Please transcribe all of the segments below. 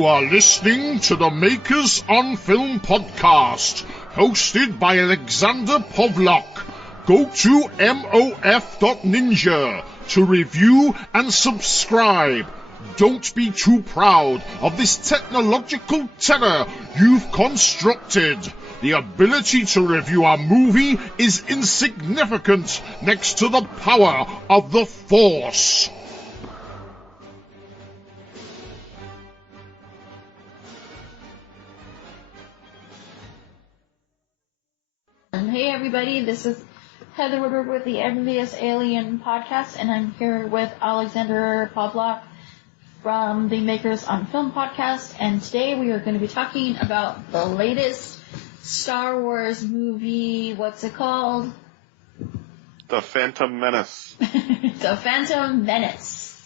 You are listening to the Makers on Film podcast, hosted by Alexander Povlok. Go to mof.ninja to review and subscribe. Don't be too proud of this technological terror you've constructed. The ability to review a movie is insignificant next to the power of the Force. Hey everybody, this is Heather Woodward with the NVus Alien Podcast, and I'm here with Alexander Povlok from the Makers on Film Podcast, and today we are going to be talking about the latest Star Wars movie. What's it called? The Phantom Menace. The Phantom Menace.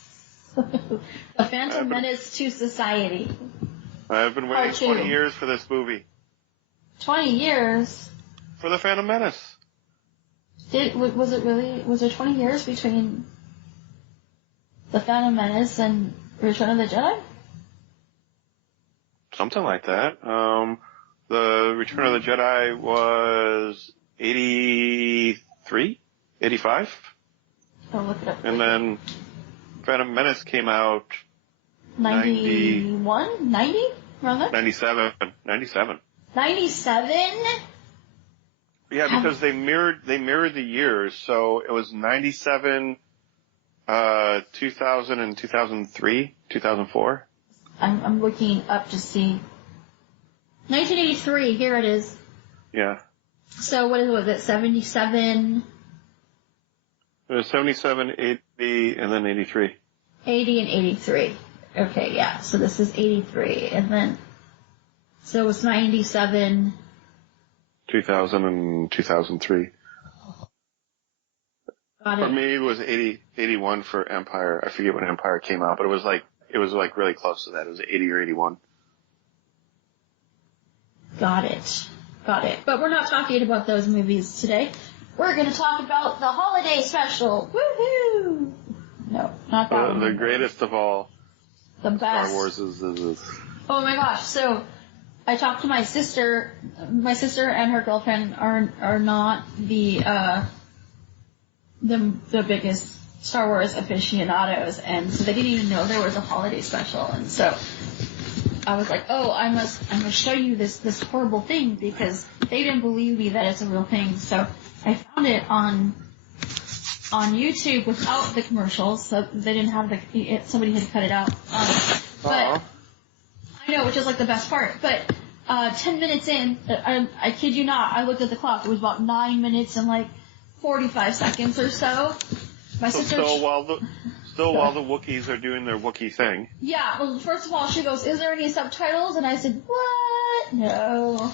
The Phantom Menace to Society. I've been waiting 20 years for this movie. 20 years? For the Phantom Menace. Was there 20 years between the Phantom Menace and Return of the Jedi? Something like that. The Return of the Jedi was 83? 85? I'll look it up. And then Phantom Menace came out 91? 90? Around there? 97. 97? Yeah, because they mirrored the years, so it was 97, 2000 and 2003, 2004. I'm looking up to see. 1983, here it is. Yeah. So what was it, 77? It was 77, 80, and then 83. 80 and 83. Okay, yeah, so this is 83, and then, so it was 97. 2000 and 2003. Got it. For me, it was 81 for Empire. I forget when Empire came out, but it was like really close to that. It was 80 or 81. Got it. But we're not talking about those movies today. We're going to talk about the holiday special. Woohoo! No, not that one. The greatest of all. The best. Star Wars is. Oh my gosh, so I talked to my sister. My sister and her girlfriend are not the biggest Star Wars aficionados, and so they didn't even know there was a holiday special. And so I was like, oh, I must show you this horrible thing, because they didn't believe me that it's a real thing. So I found it on YouTube without the commercials. So they didn't have somebody had cut it out. But I know, which is like the best part. But 10 minutes in, I kid you not, I looked at the clock. It was about 9 minutes and like 45 seconds or so. My sister. While the Wookiees are doing their Wookiee thing. Yeah. Well, first of all, she goes, "Is there any subtitles?" And I said, "What? No."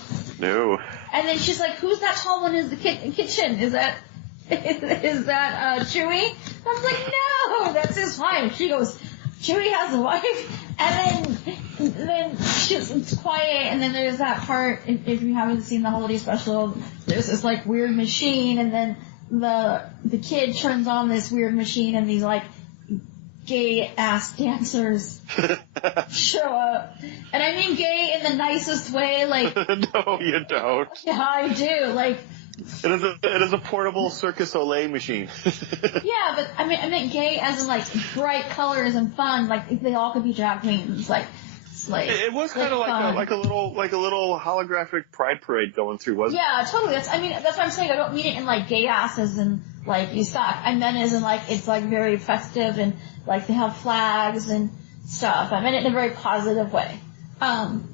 And then she's like, "Who's that tall one in the kitchen? Is that Chewie?" I was like, "No, that's his wife." She goes, "Chewie has a wife?" And then it's quiet, and then there's that part, if you haven't seen the holiday special, there's this like weird machine, and then the kid turns on this weird machine, and these like gay ass dancers show up. And I mean gay in the nicest way, like. No, you don't. Yeah, I do, like. It is a portable Circus Olay machine. Yeah, but I meant gay as in like bright colors and fun, like they all could be drag queens, like. It was kind of like a little holographic pride parade going through, wasn't it? Yeah, totally. That's what I'm saying. I don't mean it in like gay asses and like you suck. I meant it as in like it's like very festive and like they have flags and stuff. I meant it in a very positive way. And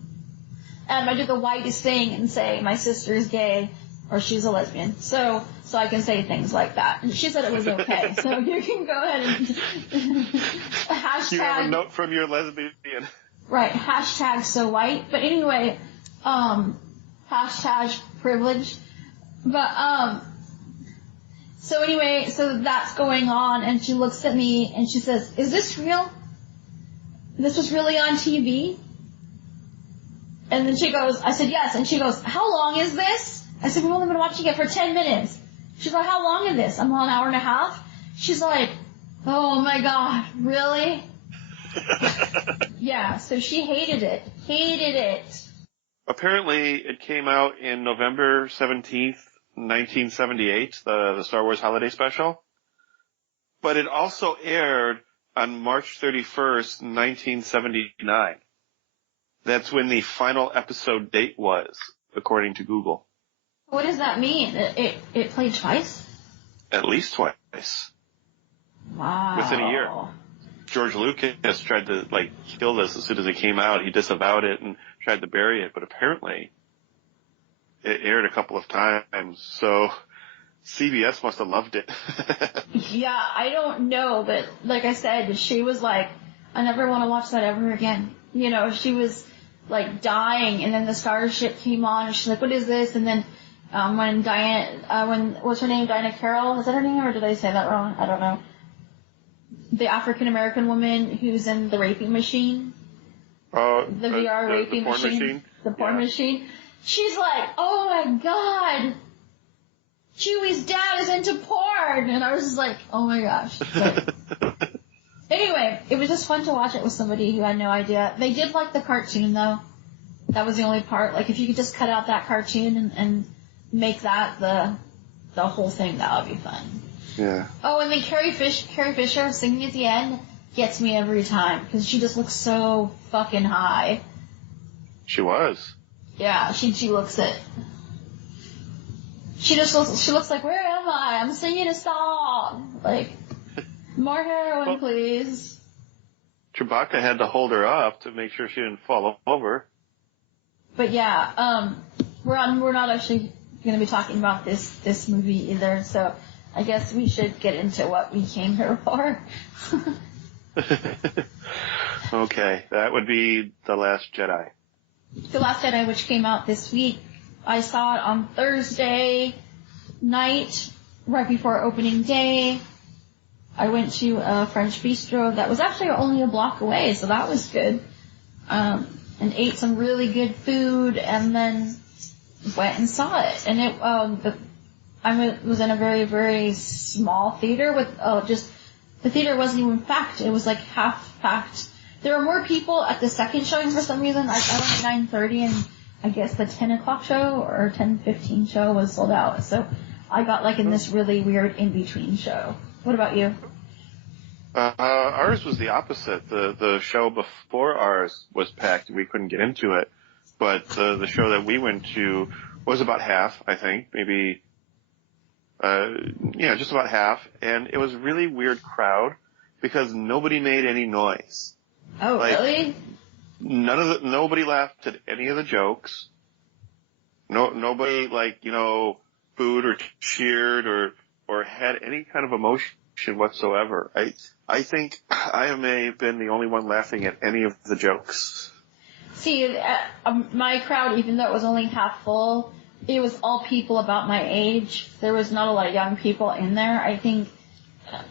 I do the whitest thing and say my sister's gay or she's a lesbian. So I can say things like that. And she said it was okay. So you can go ahead and hashtag. You have a note from your lesbian. Right, hashtag so white. But anyway, hashtag privilege. But, so anyway, so that's going on, and she looks at me and she says, "Is this real? This was really on TV?" And then she goes, I said, "Yes." And she goes, "How long is this?" I said, "We've only been watching it for 10 minutes. She's like, "How long is this?" I'm on an hour and a half. She's like, "Oh my God, really?" Yeah, so she hated it. Hated it. Apparently, it came out in November 17th, 1978, the Star Wars Holiday Special. But it also aired on March 31st, 1979. That's when the final episode date was, according to Google. What does that mean? It played twice? At least twice. Wow. Within a year. George Lucas tried to, kill this as soon as it came out. He disavowed it and tried to bury it, but apparently it aired a couple of times, so CBS must have loved it. Yeah, I don't know, but like I said, she was like, I never want to watch that ever again. You know, she was dying, and then the Starship came on, and she's like, what is this? And then what's her name, Diana Carroll? Is that her name, or did I say that wrong? I don't know. The African-American woman who's in the raping machine. The VR raping machine. The porn machine. She's like, oh my god, Chewie's dad is into porn. And I was just like, oh my gosh. But anyway, it was just fun to watch it with somebody who had no idea. They did like the cartoon though. That was the only part. Like if you could just cut out that cartoon and make that the whole thing, that would be fun. Yeah. Oh, and then Carrie Fisher singing at the end gets me every time because she just looks so fucking high. She was. Yeah, she looks it. She looks like, where am I? I'm singing a song. Like, more heroin, please. Chewbacca had to hold her up to make sure she didn't fall over. But yeah, we're not actually going to be talking about this movie either, so I guess we should get into what we came here for. Okay, that would be The Last Jedi. The Last Jedi, which came out this week. I saw it on Thursday night, right before opening day. I went to a French bistro that was actually only a block away, so that was good. And ate some really good food, and then went and saw it. And I was in a very, very small theater with the theater wasn't even packed. It was like half packed. There were more people at the second showing for some reason. I went at 9:30, and I guess the 10 o'clock show or 10:15 show was sold out. So I got in this really weird in-between show. What about you? Ours was the opposite. The show before ours was packed. We couldn't get into it. But the show that we went to was about half, I think. Maybe, just about half. And it was a really weird crowd because nobody made any noise. Oh, really? Nobody laughed at any of the jokes. Nobody booed or cheered or had any kind of emotion whatsoever. I think I may have been the only one laughing at any of the jokes. See, my crowd, even though it was only half full, it was all people about my age. There was not a lot of young people in there. I think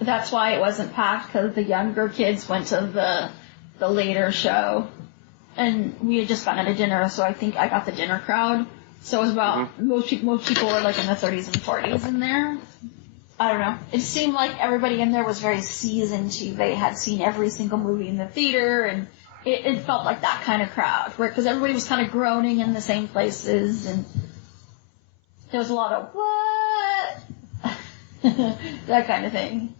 that's why it wasn't packed, because the younger kids went to the later show. And we had just gotten out of dinner, so I think I got the dinner crowd. So it was about, most people were in the 30s and 40s in there. I don't know. It seemed like everybody in there was very seasoned too. They had seen every single movie in the theater, and it felt like that kind of crowd, because everybody was kind of groaning in the same places, and there was a lot of, what? That kind of thing.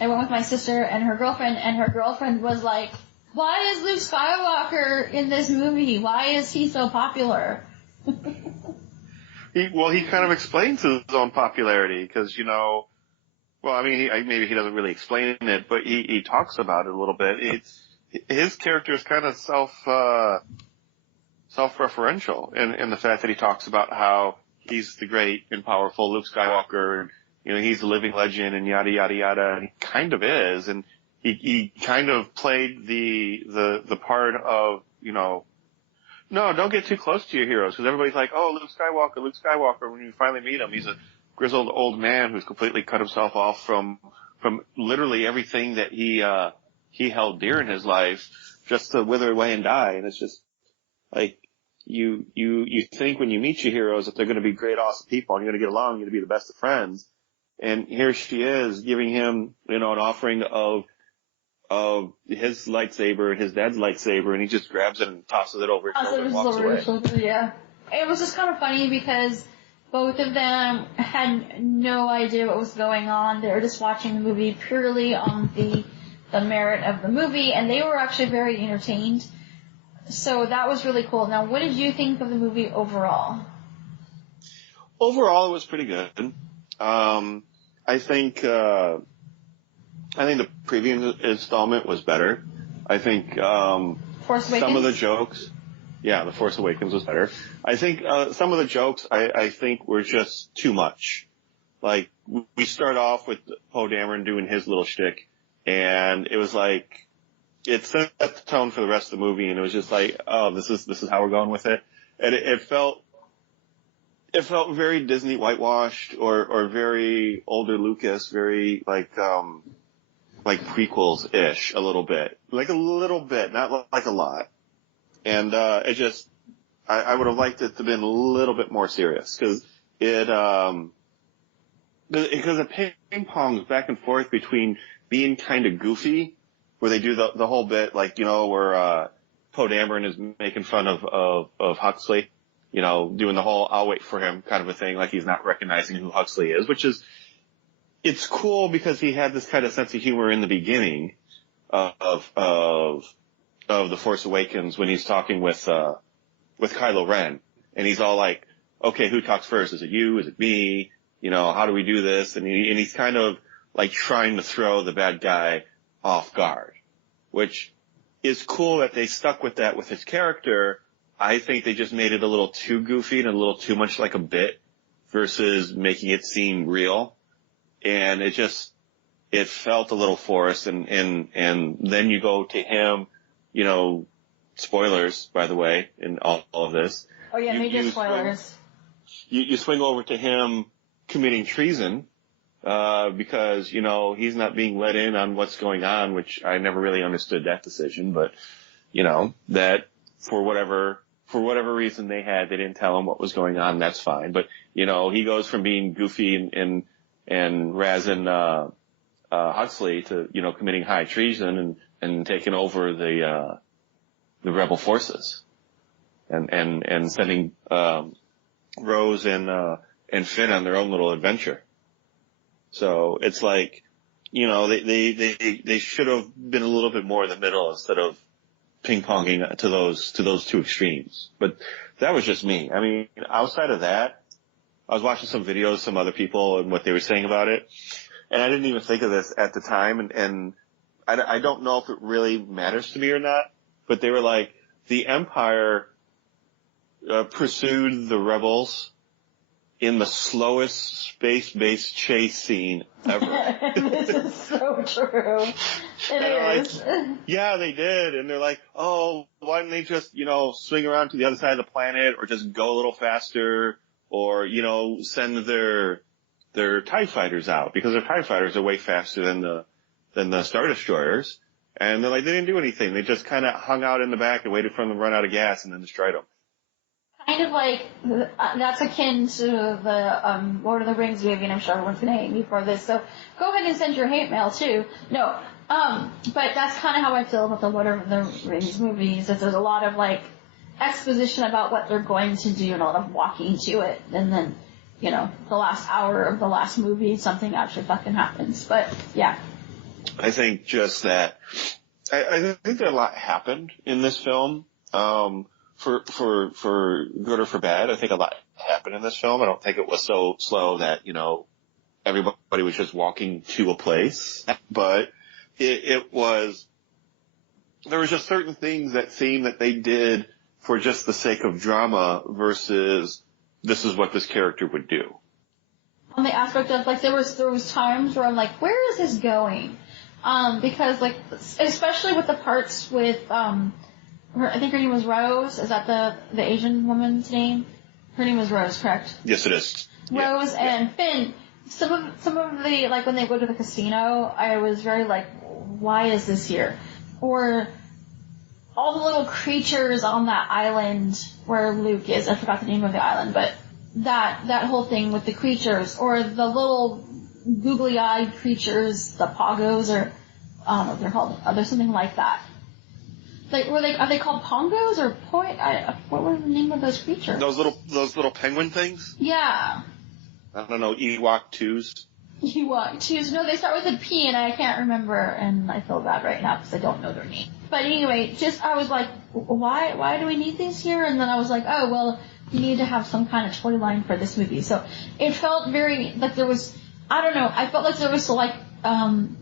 I went with my sister and her girlfriend was like, why is Luke Skywalker in this movie? Why is he so popular? He kind of explains his own popularity because, maybe he doesn't really explain it, but he talks about it a little bit. His character is kind of self-referential in the fact that he talks about how he's the great and powerful Luke Skywalker, and, he's a living legend and yada, yada, yada, and he kind of is, and he kind of played the part of, no, don't get too close to your heroes, because everybody's like, oh, Luke Skywalker. When you finally meet him, he's a grizzled old man who's completely cut himself off from literally everything that he held dear in his life, just to wither away and die. And it's just like, you think when you meet your heroes that they're going to be great, awesome people, and you're going to get along, you're going to be the best of friends. And here she is giving him, an offering of of his lightsaber and his dad's lightsaber, and he just grabs it and tosses it over his shoulder and walks away. Yeah. It was just kind of funny because both of them had no idea what was going on. They were just watching the movie purely on the merit of the movie, and they were actually very entertained. So that was really cool. Now, what did you think of the movie overall? Overall, it was pretty good. I think the previous installment was better. I think Force Awakens? Some of the jokes, The Force Awakens was better. I think some of the jokes I think were just too much. Like, we start off with Poe Dameron doing his little shtick, and it was like, it set the tone for the rest of the movie, and it was just like, oh, this is how we're going with it. And it felt very Disney whitewashed or very older Lucas, very like prequels-ish a little bit. Like a little bit, not like a lot. And it just, I would have liked it to have been a little bit more serious, because it ping-pongs back and forth between being kind of goofy, where they do the whole bit, like, where Poe Dameron is making fun of Huxley, doing the whole "I'll wait for him" kind of a thing, like he's not recognizing who Huxley is, which is, it's cool because he had this kind of sense of humor in the beginning of The Force Awakens, when he's talking with Kylo Ren, and he's all like, okay, who talks first? Is it you? Is it me? How do we do this? And he's kind of like trying to throw the bad guy off guard, which is cool that they stuck with that with his character. I think they just made it a little too goofy and a little too much like a bit versus making it seem real. And it felt a little forced. And then you go to him, spoilers, by the way, in all of this. Oh yeah, major spoilers. You swing over to him committing treason, because, he's not being let in on what's going on, which I never really understood that decision, but, that for whatever reason they didn't tell him what was going on, that's fine. But, he goes from being goofy and razzing, Huxley to, committing high treason and taking over the rebel forces and sending, Rose and Finn on their own little adventure. So it's like, they should have been a little bit more in the middle instead of ping-ponging to those two extremes. But that was just me. I mean, outside of that, I was watching some videos, some other people and what they were saying about it, and I didn't even think of this at the time, and I don't know if it really matters to me or not, but they were like, the Empire pursued the rebels in the slowest space-based chase scene ever. This is so true. It is. Like, yeah, they did. And they're like, oh, why didn't they just, swing around to the other side of the planet, or just go a little faster, or, send their TIE fighters out, because their TIE fighters are way faster than the Star Destroyers. And they're like, they didn't do anything. They just kind of hung out in the back and waited for them to run out of gas and then destroyed them. Kind of like, that's akin to the Lord of the Rings movie, and I'm sure everyone's going to hate me for this, so go ahead and send your hate mail too. No, but that's kind of how I feel about the Lord of the Rings movies, is there's a lot of like exposition about what they're going to do and a lot of walking to it, and then, the last hour of the last movie, something actually fucking happens. But yeah. I think just that, I think that a lot happened in this film. For good or for bad, I think a lot happened in this film. I don't think it was so slow that, everybody was just walking to a place. But there was just certain things that seemed that they did for just the sake of drama versus this is what this character would do. On the aspect of, like, there was times where I'm like, where is this going? Because, like, especially with the parts with, I think her name was Rose. Is that the Asian woman's name? Her name was Rose, correct? Yes, it is. Rose and Finn. Some of the, like, when they go to the casino, I was very like, why is this here? Or all the little creatures on that island where Luke is. I forgot the name of the island, but that whole thing with the creatures, or the little googly-eyed creatures, the poggos, or I don't know what they're called. There's something like that. Like, are they called pongos or what were the name of those creatures? Those little penguin things? Yeah. I don't know, Ewok 2s. Ewok 2s. No, they start with a P and I can't remember, and I feel bad right now because I don't know their name. But anyway, I was like, why do we need these here? And then I was like, oh, well, you need to have some kind of toy line for this movie. So it felt very, like there was, I don't know, I felt like there was like, some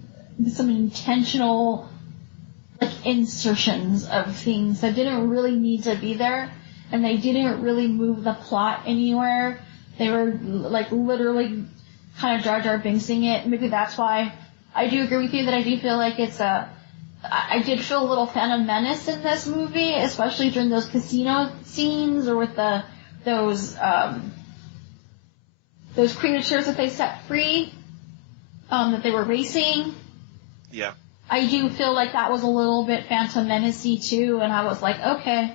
intentional, like, insertions of things that didn't really need to be there, and they didn't really move the plot anywhere. They were, like, literally kind of Jar Jar Binksing it. Maybe that's why I do agree with you that I do feel like I did feel a little Phantom Menace in this movie, especially during those casino scenes or with those creatures that they set free, that they were racing. Yeah. I do feel like that was a little bit Phantom Menace-y too, and I was like, okay,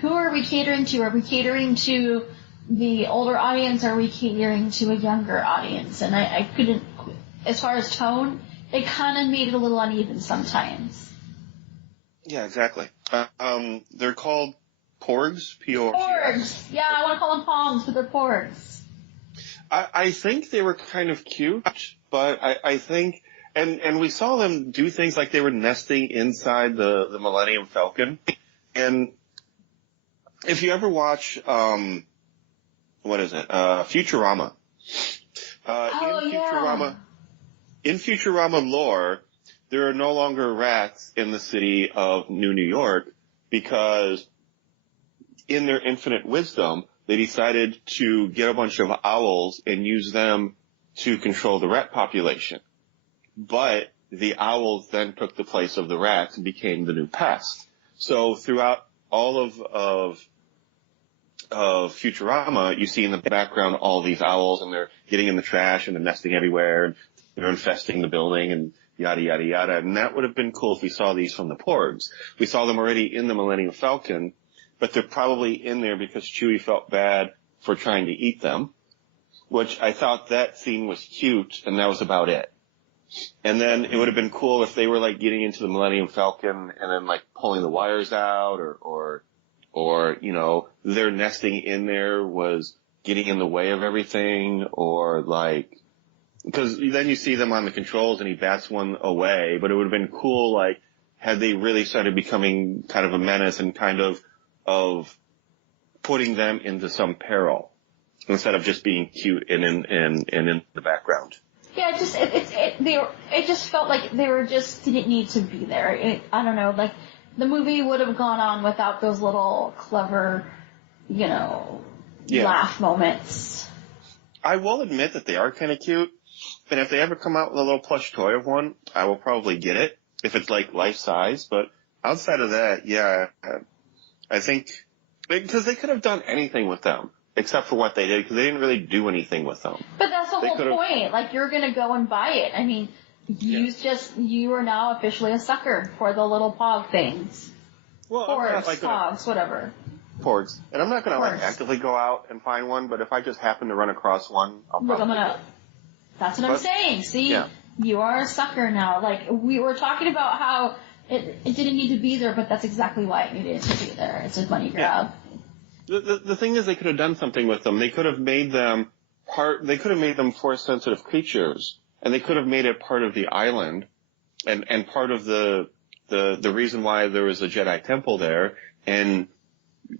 who are we catering to? Are we catering to the older audience, or are we catering to a younger audience? And I couldn't, as far as tone, it kind of made it a little uneven sometimes. Yeah, exactly. They're called porgs, P-O-R-G-S. Porgs! Yeah, I want to call them pongs, but they're porgs. I think they were kind of cute, but I think, and we saw them do things like they were nesting inside the Millennium Falcon. And if you ever watch, Futurama. In Futurama lore, there are no longer rats in the city of New York because in their infinite wisdom, they decided to get a bunch of owls and use them to control the rat population. But the owls then took the place of the rats and became the new pest. So throughout all of Futurama, you see in the background all these owls, and they're getting in the trash and they're nesting everywhere, and they're infesting the building and yada, yada, yada. And that would have been cool if we saw these from the porgs. We saw them already in the Millennium Falcon, but they're probably in there because Chewie felt bad for trying to eat them, which I thought that scene was cute, and that was about it. And then it would have been cool if they were like getting into the Millennium Falcon and then like pulling the wires out, or, you know, their nesting in there was getting in the way of everything, or like, because then you see them on the controls and he bats one away, but it would have been cool, like, had they really started becoming kind of a menace and kind of putting them into some peril instead of just being cute and in the background. Yeah, it just felt like they were just didn't need to be there. I don't know, like, the movie would have gone on without those little clever, you know, laugh moments. I will admit that they are kind of cute, and if they ever come out with a little plush toy of one, I will probably get it, if it's like life size, but outside of that, yeah, I think, because they could have done anything with them, except for what they did, because they didn't really do anything with them. But that's the whole point, like, you're gonna go and buy it. I mean, you are now officially a sucker for the little pog things. Well, Porgs, pogs, whatever. Porgs. And I'm not gonna like actively go out and find one, but if I just happen to run across one, I'll probably get it. That's what I'm saying. See, you are a sucker now. Like, we were talking about how it didn't need to be there, but that's exactly why it needed to be there. It's a money grab. Yeah. The thing is, they could have done something with them. They could have made them force-sensitive creatures, and they could have made it part of the island, and part of the reason why there was a Jedi temple there, and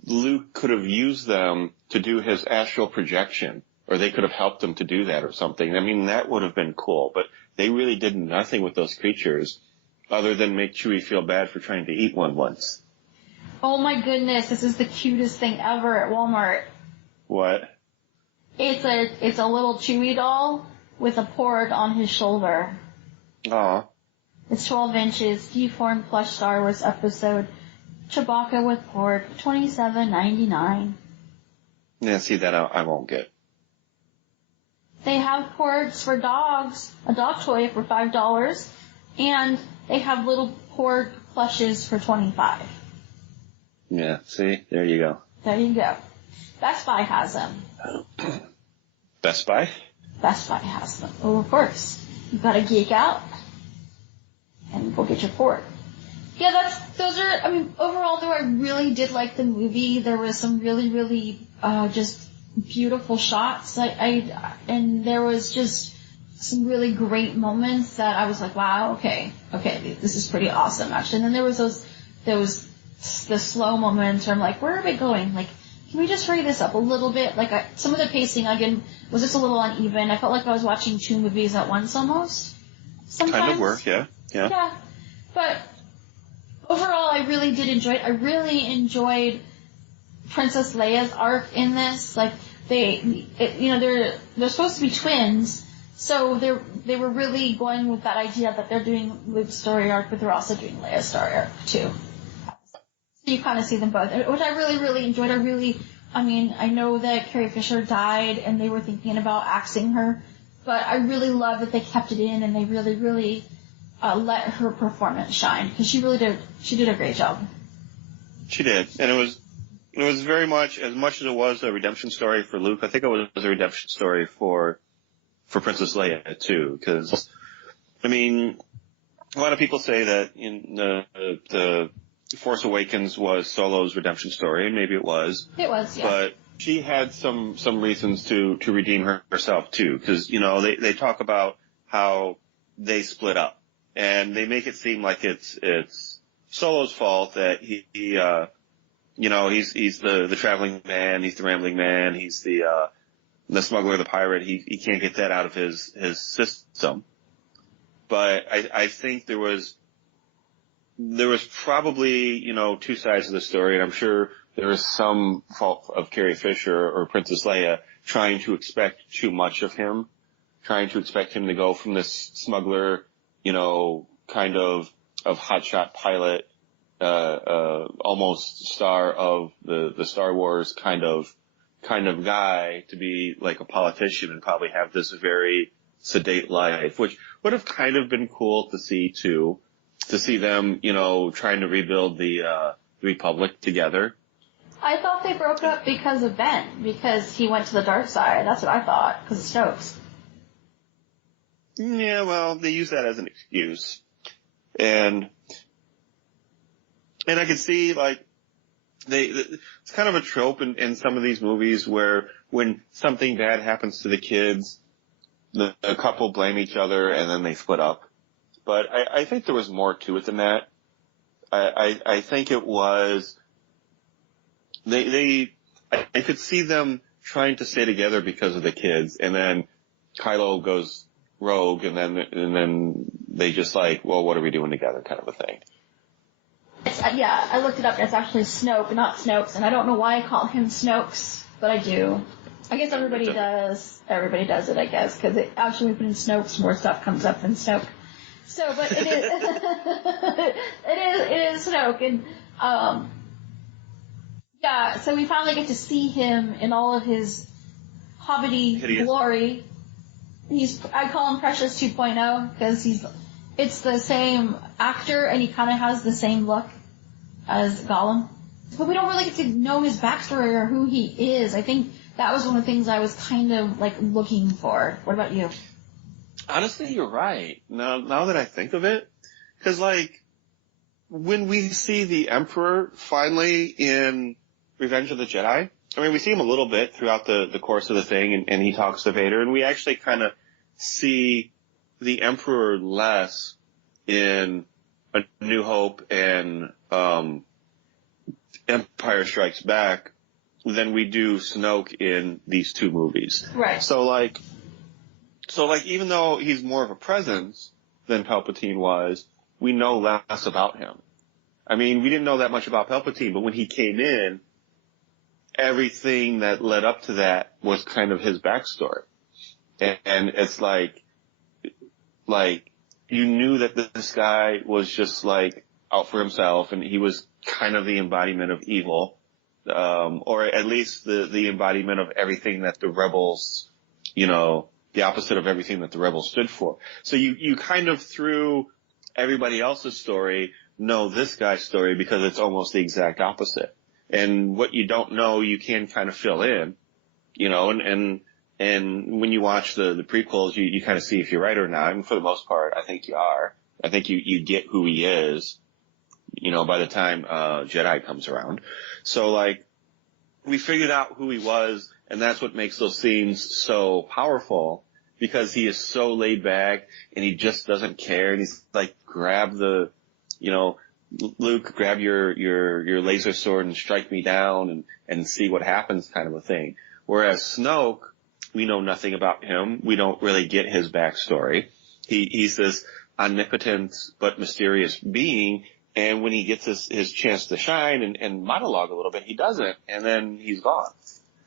Luke could have used them to do his astral projection, or they could have helped him to do that or something. I mean, that would have been cool, but they really did nothing with those creatures other than make Chewie feel bad for trying to eat one once. Oh my goodness, this is the cutest thing ever at Walmart. What? It's a little Chewie doll with a porg on his shoulder. Aw. It's 12 inches, deformed plush Star Wars episode, Chewbacca with porg, $27.99. Yeah, see, that I won't get. They have porgs for dogs, a dog toy for $5, and they have little porg plushes for $25. Yeah, see, there you go. There you go. Best Buy has them. Best Buy? Best Buy has them. Oh, of course. You gotta geek out. and go get your port. Yeah, overall though, I really did like the movie. There was some really, really, just beautiful shots. And there was just some really great moments that I was like, wow, okay, this is pretty awesome, actually. And then there was the slow moments where I'm like, where are we going? Like, can we just hurry this up a little bit? Like, some of the pacing, again, was just a little uneven. I felt like I was watching two movies at once almost. Sometimes. Kind of work, yeah. Yeah. But overall, I really did enjoy it. I really enjoyed Princess Leia's arc in this. Like, they're supposed to be twins, so they were really going with that idea that they're doing Luke's story arc, but they're also doing Leia's story arc too. So you kind of see them both, which I really, really enjoyed. I know that Carrie Fisher died, and they were thinking about axing her, but I really love that they kept it in, and they really, really let her performance shine, because she did a great job. She did, and it was very much as it was a redemption story for Luke. I think it was a redemption story for Princess Leia too, because I mean, a lot of people say that in the Force Awakens was Solo's redemption story, and maybe it was. It was, yeah. But she had some reasons to redeem herself too, because they talk about how they split up, and they make it seem like it's Solo's fault that he's the traveling man, he's the rambling man, he's the smuggler, the pirate. He can't get that out of his system. But I think there was probably, two sides of the story, and I'm sure there was some fault of Carrie Fisher or Princess Leia trying to expect too much of him, trying to expect him to go from this smuggler, kind of hotshot pilot, almost star of the Star Wars kind of guy to be like a politician and probably have this very sedate life, which would have kind of been cool to see too, to see them, trying to rebuild the Republic together. I thought they broke up because of Ben, because he went to the dark side. That's what I thought, because of Stokes. Yeah, well, they use that as an excuse. And I could see, like, it's kind of a trope in some of these movies where when something bad happens to the kids, the couple blame each other and then they split up. But I think there was more to it than that. I think it was, I could see them trying to stay together because of the kids, and then Kylo goes rogue, and then they just like, well, what are we doing together, kind of a thing. Yeah, I looked it up. It's actually Snoke, not Snokes, and I don't know why I call him Snokes, but I do. I guess everybody does. Everybody does it, I guess, because actually when we put in Snokes, more stuff comes up than Snoke. So, but it is, it is Snoke, and yeah. So we finally get to see him in all of his hobbity glory. I call him Precious 2.0 because it's the same actor, and he kind of has the same look as Gollum. But we don't really get to know his backstory or who he is. I think that was one of the things I was kind of like looking for. What about you? Honestly, you're right. Now that I think of it, because like when we see the Emperor finally in Revenge of the Jedi, I mean, we see him a little bit throughout the course of the thing, and he talks to Vader, and we actually kind of see the Emperor less in A New Hope and Empire Strikes Back than we do Snoke in these two movies. Right. So like even though he's more of a presence than Palpatine was, we know less about him. I mean, we didn't know that much about Palpatine, but when he came in, everything that led up to that was kind of his backstory. And it's like you knew that this guy was just like out for himself, and he was kind of the embodiment of evil, or at least the embodiment of everything that the rebels, the opposite of everything that the rebels stood for. So you kind of through everybody else's story know this guy's story because it's almost the exact opposite. And what you don't know, you can kind of fill in, and when you watch the prequels, you kind of see if you're right or not. And for the most part, I think you are. I think you get who he is, by the time Jedi comes around. So like, we figured out who he was, and that's what makes those scenes so powerful, because he is so laid back and he just doesn't care. And he's like, grab the, Luke, grab your laser sword and strike me down and see what happens, kind of a thing. Whereas Snoke, we know nothing about him. We don't really get his backstory. He's this omnipotent but mysterious being, and when he gets his chance to shine and monologue a little bit, he doesn't, and then he's gone.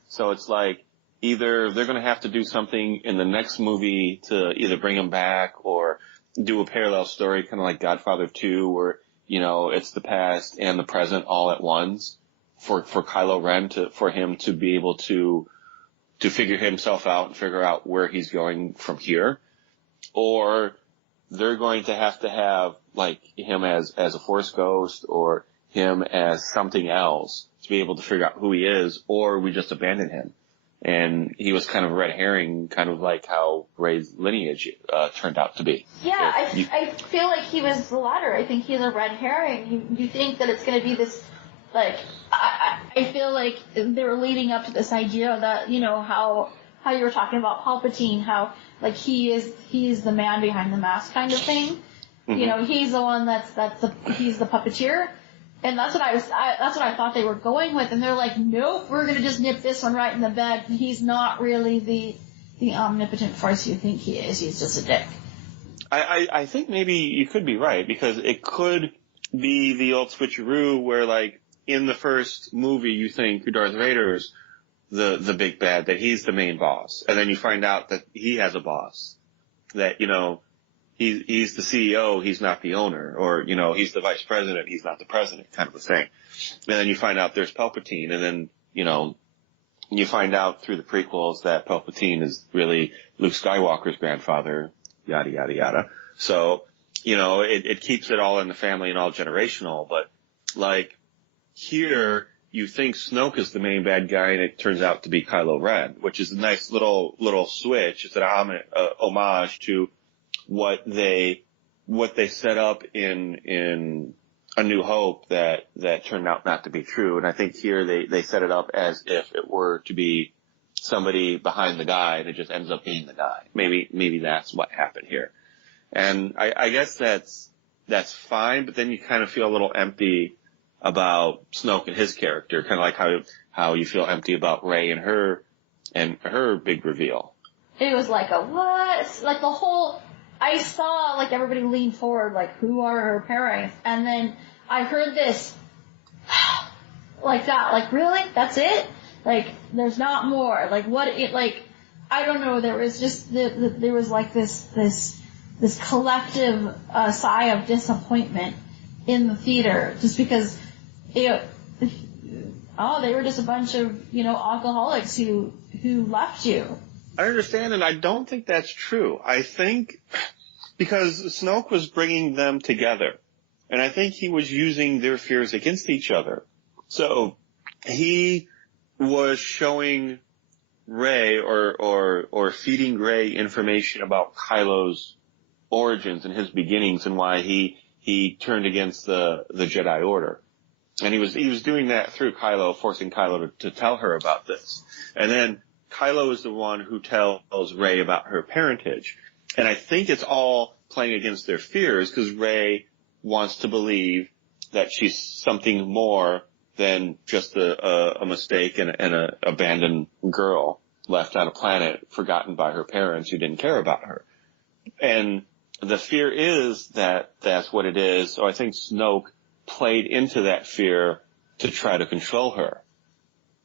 So it's like, either they're going to have to do something in the next movie to either bring him back or do a parallel story, kind of like Godfather 2, where, it's the past and the present all at once for Kylo Ren for him to be able to figure himself out and figure out where he's going from here. Or they're going to have like him as a Force ghost or him as something else to be able to figure out who he is, or we just abandon him. And he was kind of a red herring, kind of like how Rey's lineage turned out to be. Yeah, I feel like he was the latter. I think he's a red herring. You think that it's going to be this, like, I feel like they were leading up to this idea that, how you were talking about Palpatine, how, like, he's the man behind the mask kind of thing. Mm-hmm. He's the one he's the puppeteer. And that's what I thought they were going with. And they're like, nope, we're going to just nip this one right in the bud. He's not really the omnipotent force you think he is. He's just a dick. I think maybe you could be right, because it could be the old switcheroo where, like, in the first movie you think Darth Vader's the big bad, that he's the main boss. And then you find out that he has a boss. That, he's the CEO, he's not the owner, or, he's the vice president, he's not the president, kind of a thing. And then you find out there's Palpatine, and then, you find out through the prequels that Palpatine is really Luke Skywalker's grandfather, yada, yada, yada. So, it keeps it all in the family and all generational, but, like, here, you think Snoke is the main bad guy, and it turns out to be Kylo Ren, which is a nice little switch. It's an homage to what they set up in A New Hope that turned out not to be true. And I think here they set it up as if it were to be somebody behind the guy, and it just ends up being the guy. Maybe that's what happened here. And I guess that's fine, but then you kind of feel a little empty about Snoke and his character, kind of like how you feel empty about Rey and her big reveal. It was like a what? Like the whole, I saw like everybody lean forward, like, who are her parents? And then I heard this, like that, like, really? That's it? Like, there's not more. Like, I don't know, there was just, there was like this collective sigh of disappointment in the theater, just because they were just a bunch of, alcoholics who left you. I understand, and I don't think that's true. I think because Snoke was bringing them together, and I think he was using their fears against each other. So he was showing Rey or feeding Rey information about Kylo's origins and his beginnings and why he turned against the Jedi Order. And he was doing that through Kylo, forcing Kylo to tell her about this. And then Kylo is the one who tells Rey about her parentage. And I think it's all playing against their fears, because Rey wants to believe that she's something more than just a mistake and an abandoned girl left on a planet forgotten by her parents who didn't care about her. And the fear is that that's what it is. So I think Snoke played into that fear to try to control her.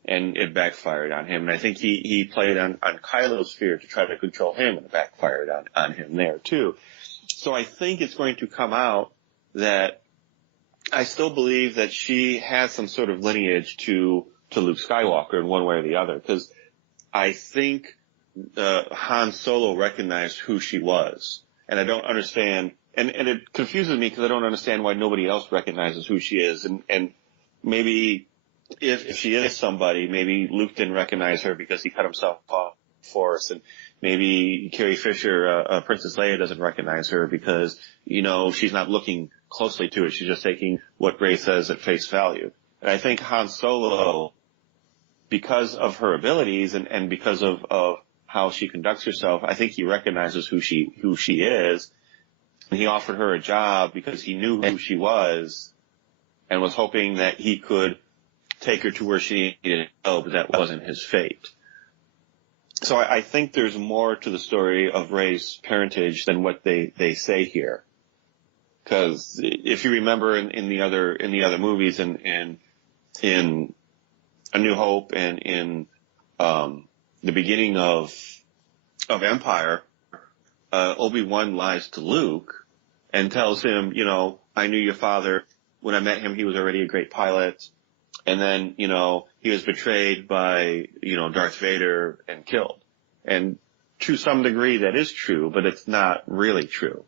And it backfired on him. And I think he played on Kylo's fear to try to control him, and it backfired on him there too. So I think it's going to come out that I still believe that she has some sort of lineage to Luke Skywalker in one way or the other. Because I think Han Solo recognized who she was. And I don't understand, and it confuses me because I don't understand why nobody else recognizes who she is. And maybe if she is somebody, maybe Luke didn't recognize her because he cut himself off Force, and maybe Carrie Fisher, Princess Leia, doesn't recognize her because, she's not looking closely to it. She's just taking what Rey says at face value. And I think Han Solo, because of her abilities and because of how she conducts herself, I think he recognizes who she is. And he offered her a job because he knew who she was and was hoping that he could take her to where she needed to go, but that wasn't his fate. So I think there's more to the story of Rey's parentage than what they say here. Because if you remember in the other movies, in A New Hope and in the beginning of Empire, Obi-Wan lies to Luke and tells him, I knew your father. When I met him, he was already a great pilot. And then, he was betrayed by, Darth Vader and killed. And to some degree that is true, but it's not really true.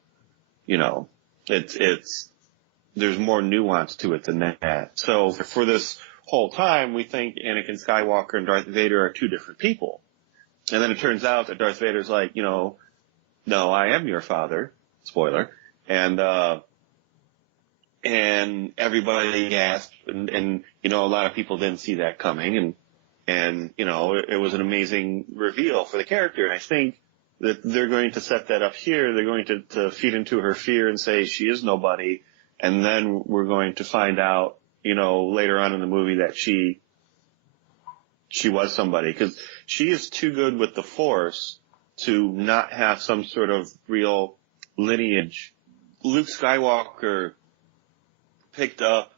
There's more nuance to it than that. So for this whole time, we think Anakin Skywalker and Darth Vader are two different people. And then it turns out that Darth Vader's like, no, I am your father. Spoiler. And everybody gasped, and a lot of people didn't see that coming, and it was an amazing reveal for the character, and I think that they're going to set that up here. They're going to feed into her fear and say she is nobody, and then we're going to find out, later on in the movie that she was somebody, because she is too good with the Force to not have some sort of real lineage. Luke Skywalker picked up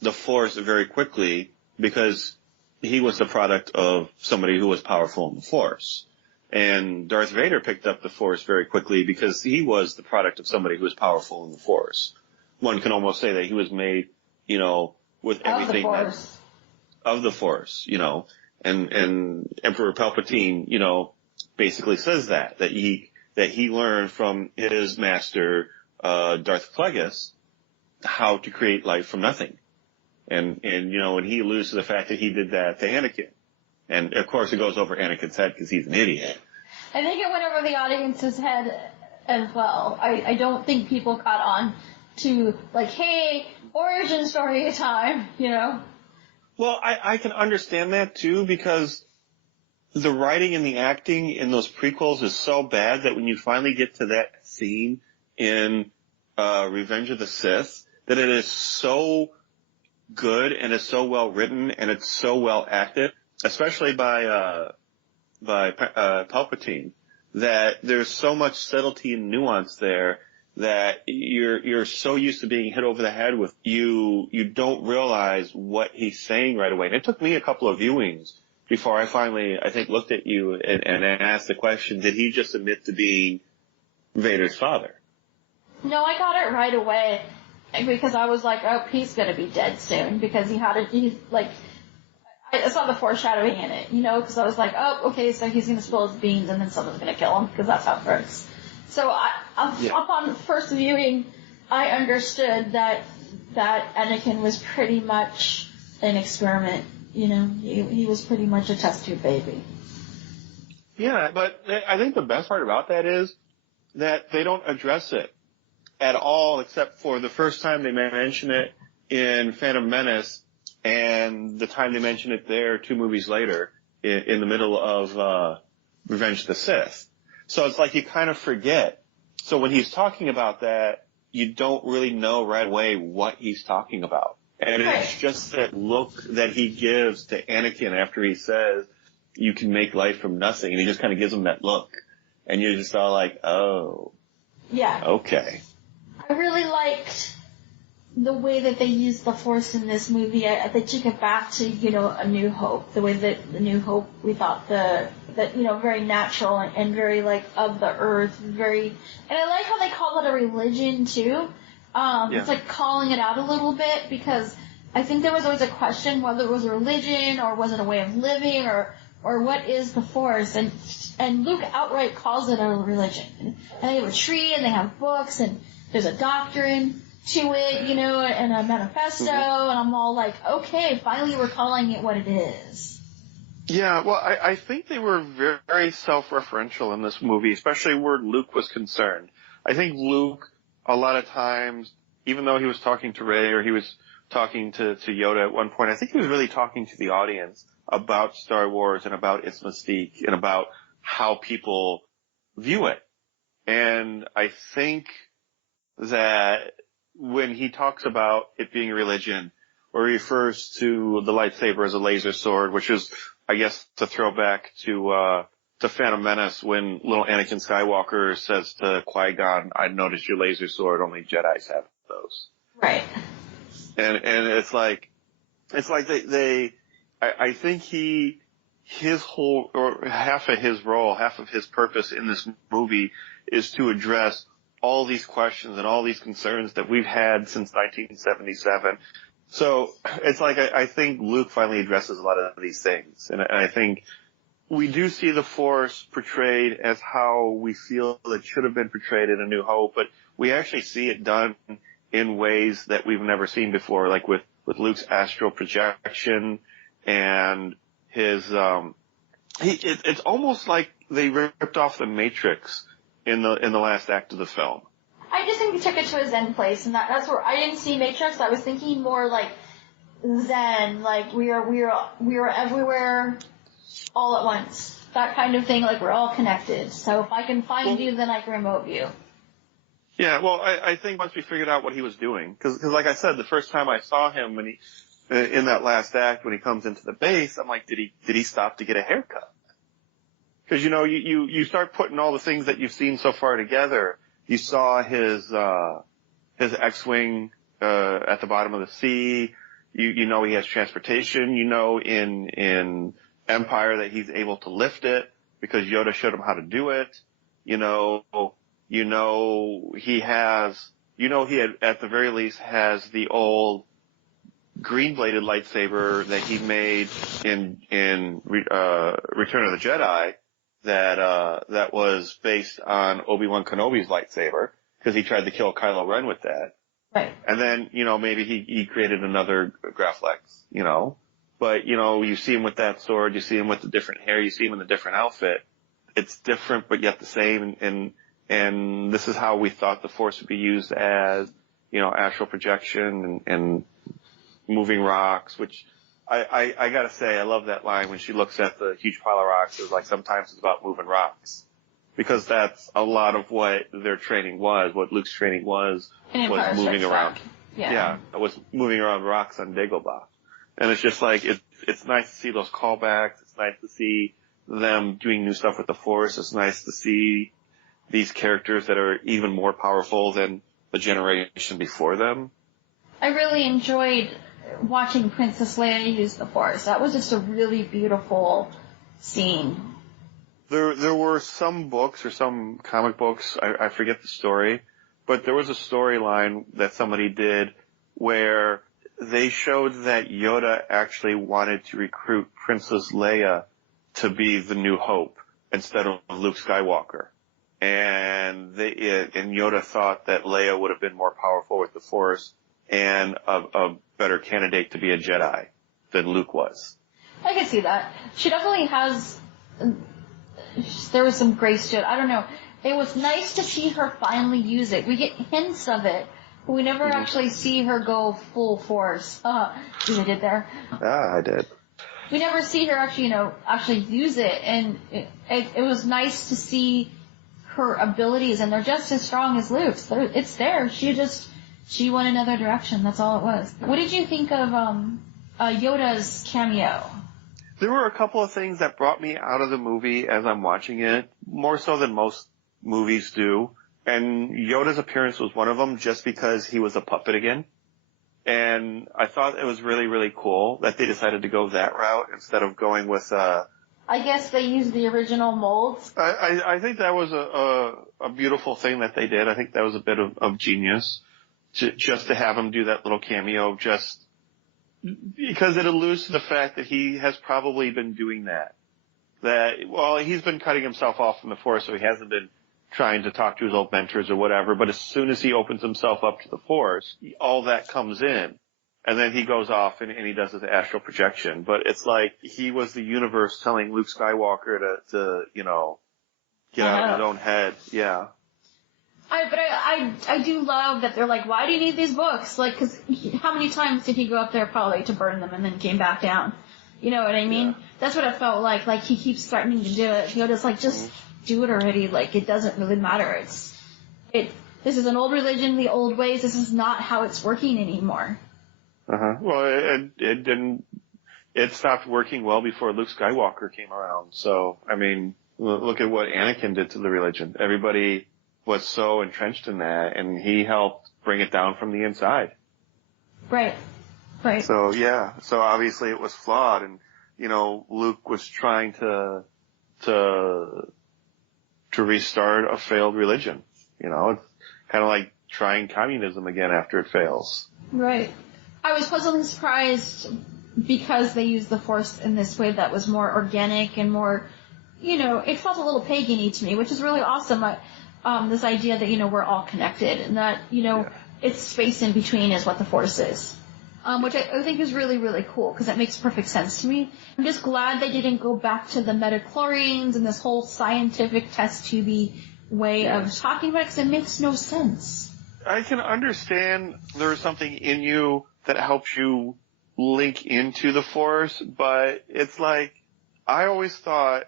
the Force very quickly because he was the product of somebody who was powerful in the Force. And Darth Vader picked up the Force very quickly because he was the product of somebody who was powerful in the Force. One can almost say that he was made, with everything of the Force, and Emperor Palpatine, basically says that he learned from his master, Darth Plagueis, how to create life from nothing. And he alludes to the fact that he did that to Anakin. And of course it goes over Anakin's head because he's an idiot. I think it went over the audience's head as well. I don't think people caught on to, hey, origin story time, Well, I can understand that too, because the writing and the acting in those prequels is so bad that when you finally get to that scene in Revenge of the Sith, that it is so good and is so well written and it's so well acted, especially by Palpatine, that there's so much subtlety and nuance there that you're so used to being hit over the head with, you don't realize what he's saying right away. And it took me a couple of viewings before I finally, I think, looked at you and asked the question, did he just admit to being Vader's father? No, I got it right away because I was like, oh, he's gonna be dead soon because I saw the foreshadowing in it, because I was like, oh, okay, so he's gonna spill his beans and then someone's gonna kill him because that's how it works. So upon first viewing, I understood that Anakin was pretty much an experiment. He was pretty much a test tube baby. Yeah, but I think the best part about that is that they don't address it at all, except for the first time they mention it in Phantom Menace and the time they mention it there 2 movies later in the middle of Revenge of the Sith. So it's like you kind of forget. So when he's talking about that, you don't really know right away what he's talking about. And it's just that look that he gives to Anakin after he says, you can make life from nothing. And he just kind of gives him that look. And you're just all like, oh. Yeah. Okay. I really liked the way that they used the Force in this movie. They took it back to, A New Hope. The way that The New Hope, we thought very natural and very, of the earth. And I like how they call it a religion, too. It's like calling it out a little bit, because I think there was always a question whether it was a religion or was it a way of living or what is the Force, and Luke outright calls it a religion. And they have a tree and they have books and there's a doctrine to it, and a manifesto, and I'm all like, okay, finally we're calling it what it is. Yeah, well, I think they were very self-referential in this movie, especially where Luke was concerned. I think Luke, a lot of times, even though he was talking to Rey or he was talking to Yoda at one point, I think he was really talking to the audience about Star Wars and about its mystique and about how people view it. And I think that when he talks about it being a religion, or refers to the lightsaber as a laser sword, which is, I guess, to throw back to Phantom Menace when little Anakin Skywalker says to Qui-Gon, "I noticed your laser sword, only Jedis have those." Right. And it's like I think his whole, or half of his role, half of his purpose in this movie is to address all these questions and all these concerns that we've had since 1977. So it's like I think Luke finally addresses a lot of these things. And I think we do see the Force portrayed as how we feel it should have been portrayed in A New Hope, but we actually see it done in ways that we've never seen before, like with Luke's astral projection and his it's almost like they ripped off the Matrix in the last act of the film. I just think he took it to his end place, and that's where I didn't see Matrix. I was thinking more like Zen, like we are everywhere all at once. That kind of thing, like we're all connected. So if I can find you, then I can remote view. Yeah, well, I think once we figured out what he was doing, because like I said, the first time I saw him when he in that last act when he comes into the base, I'm like, did he stop to get a haircut? Because you start putting all the things that you've seen so far together. You saw his X-wing at the bottom of the sea. You know he has transportation. You know in Empire that he's able to lift it because Yoda showed him how to do it. He at the very least has the old green-bladed lightsaber that he made in Return of the Jedi. That was based on Obi-Wan Kenobi's lightsaber, because he tried to kill Kylo Ren with that. Right. And then, maybe he created another Graflex, But, you see him with that sword, you see him with the different hair, you see him in a different outfit. It's different, but yet the same, and this is how we thought the Force would be used as, astral projection and moving rocks, which I gotta say, I love that line when she looks at the huge pile of rocks. It's like sometimes it's about moving rocks, because that's a lot of what their training was, what Luke's training was moving around. Yeah, it was moving around rocks on Dagobah. And it's just like, it's nice to see those callbacks. It's nice to see them doing new stuff with the Force. It's nice to see these characters that are even more powerful than the generation before them. I really enjoyed watching Princess Leia use the Force. That was just a really beautiful scene. There were some books or some comic books, I forget the story, but there was a storyline that somebody did where they showed that Yoda actually wanted to recruit Princess Leia to be the New Hope instead of Luke Skywalker. And Yoda thought that Leia would have been more powerful with the Force and a better candidate to be a Jedi than Luke was. I can see that. She definitely has. There was some grace to it. I don't know. It was nice to see her finally use it. We get hints of it, but we never actually see her go full force. See what I did there? Ah, I did. We never see her actually use it, and it was nice to see her abilities, and they're just as strong as Luke's. It's there. She went another direction. That's all it was. What did you think of Yoda's cameo? There were a couple of things that brought me out of the movie as I'm watching it, more so than most movies do. And Yoda's appearance was one of them, just because he was a puppet again. And I thought it was really, really cool that they decided to go that route instead of going with I guess they used the original molds. I think that was a beautiful thing that they did. I think that was a bit of genius. Just to have him do that little cameo, just because it alludes to the fact that he has probably been doing that. He's been cutting himself off from the Force, so he hasn't been trying to talk to his old mentors or whatever, but as soon as he opens himself up to the Force, all that comes in. And then he goes off and he does his astral projection. But it's like he was the universe telling Luke Skywalker to get out of his own head. Yeah. I do love that they're like, why do you need these books? Like, cause how many times did he go up there probably to burn them and then came back down? You know what I mean? Yeah. That's what it felt like. Like he keeps threatening to do it. Yoda's like, just do it already. Like it doesn't really matter. This is an old religion, the old ways. This is not how it's working anymore. Well, it didn't. It stopped working well before Luke Skywalker came around. So, I mean, look at what Anakin did to the religion. Everybody was so entrenched in that, and he helped bring it down from the inside. Right. So, yeah. So obviously it was flawed, and, Luke was trying to restart a failed religion. It's kind of like trying communism again after it fails. Right. I was pleasantly surprised because they used the Force in this way that was more organic and more, it felt a little pagan-y to me, which is really awesome. This idea that, we're all connected and that, it's space in between is what the Force is. Which I think is really, really cool because that makes perfect sense to me. I'm just glad they didn't go back to the metachlorians and this whole scientific test tube way of talking about it because it makes no sense. I can understand there's something in you that helps you link into the Force, but it's like, I always thought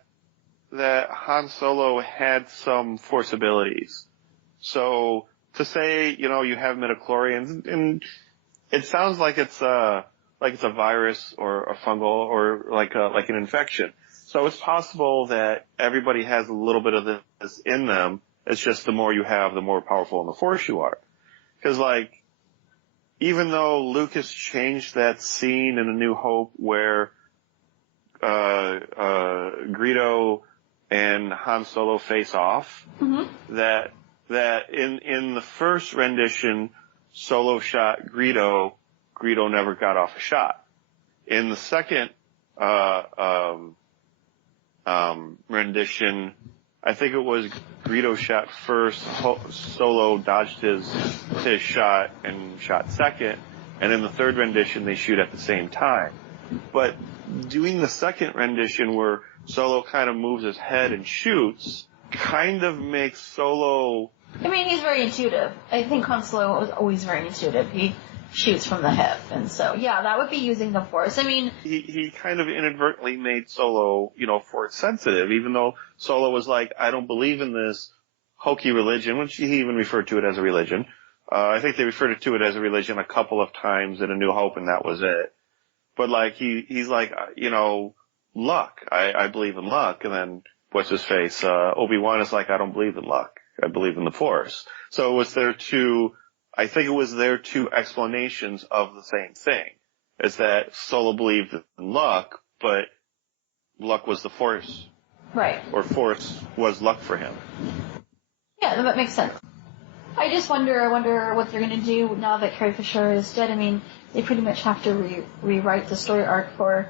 that Han Solo had some Force abilities. So, to say, you have midichlorians, and it sounds like it's a virus or a fungal or like an infection. So it's possible that everybody has a little bit of this in them. It's just the more you have, the more powerful in the Force you are. Because even though Lucas changed that scene in A New Hope where Greedo and Han Solo face off, that in the first rendition, Solo shot Greedo never got off a shot. In the second rendition, I think it was Greedo shot first, Solo dodged his shot and shot second, and in the third rendition they shoot at the same time. But doing the second rendition where Solo kind of moves his head and shoots kind of makes Solo... I mean, he's very intuitive. I think Han Solo was always very intuitive. He shoots from the hip, and so, yeah, that would be using the Force. I mean... He kind of inadvertently made Solo, Force sensitive, even though Solo was like, I don't believe in this hokey religion, which he even referred to it as a religion. I think they referred to it as a religion a couple of times in A New Hope, and that was it. But, he's like, luck. I believe in luck. And then, what's his face? Obi-Wan is like, I don't believe in luck. I believe in the Force. So I think it was their two explanations of the same thing. Is that Solo believed in luck, but luck was the Force. Right. Or Force was luck for him. Yeah, that makes sense. I just wonder what they're going to do now that Carrie Fisher is dead. I mean, they pretty much have to rewrite the story arc for...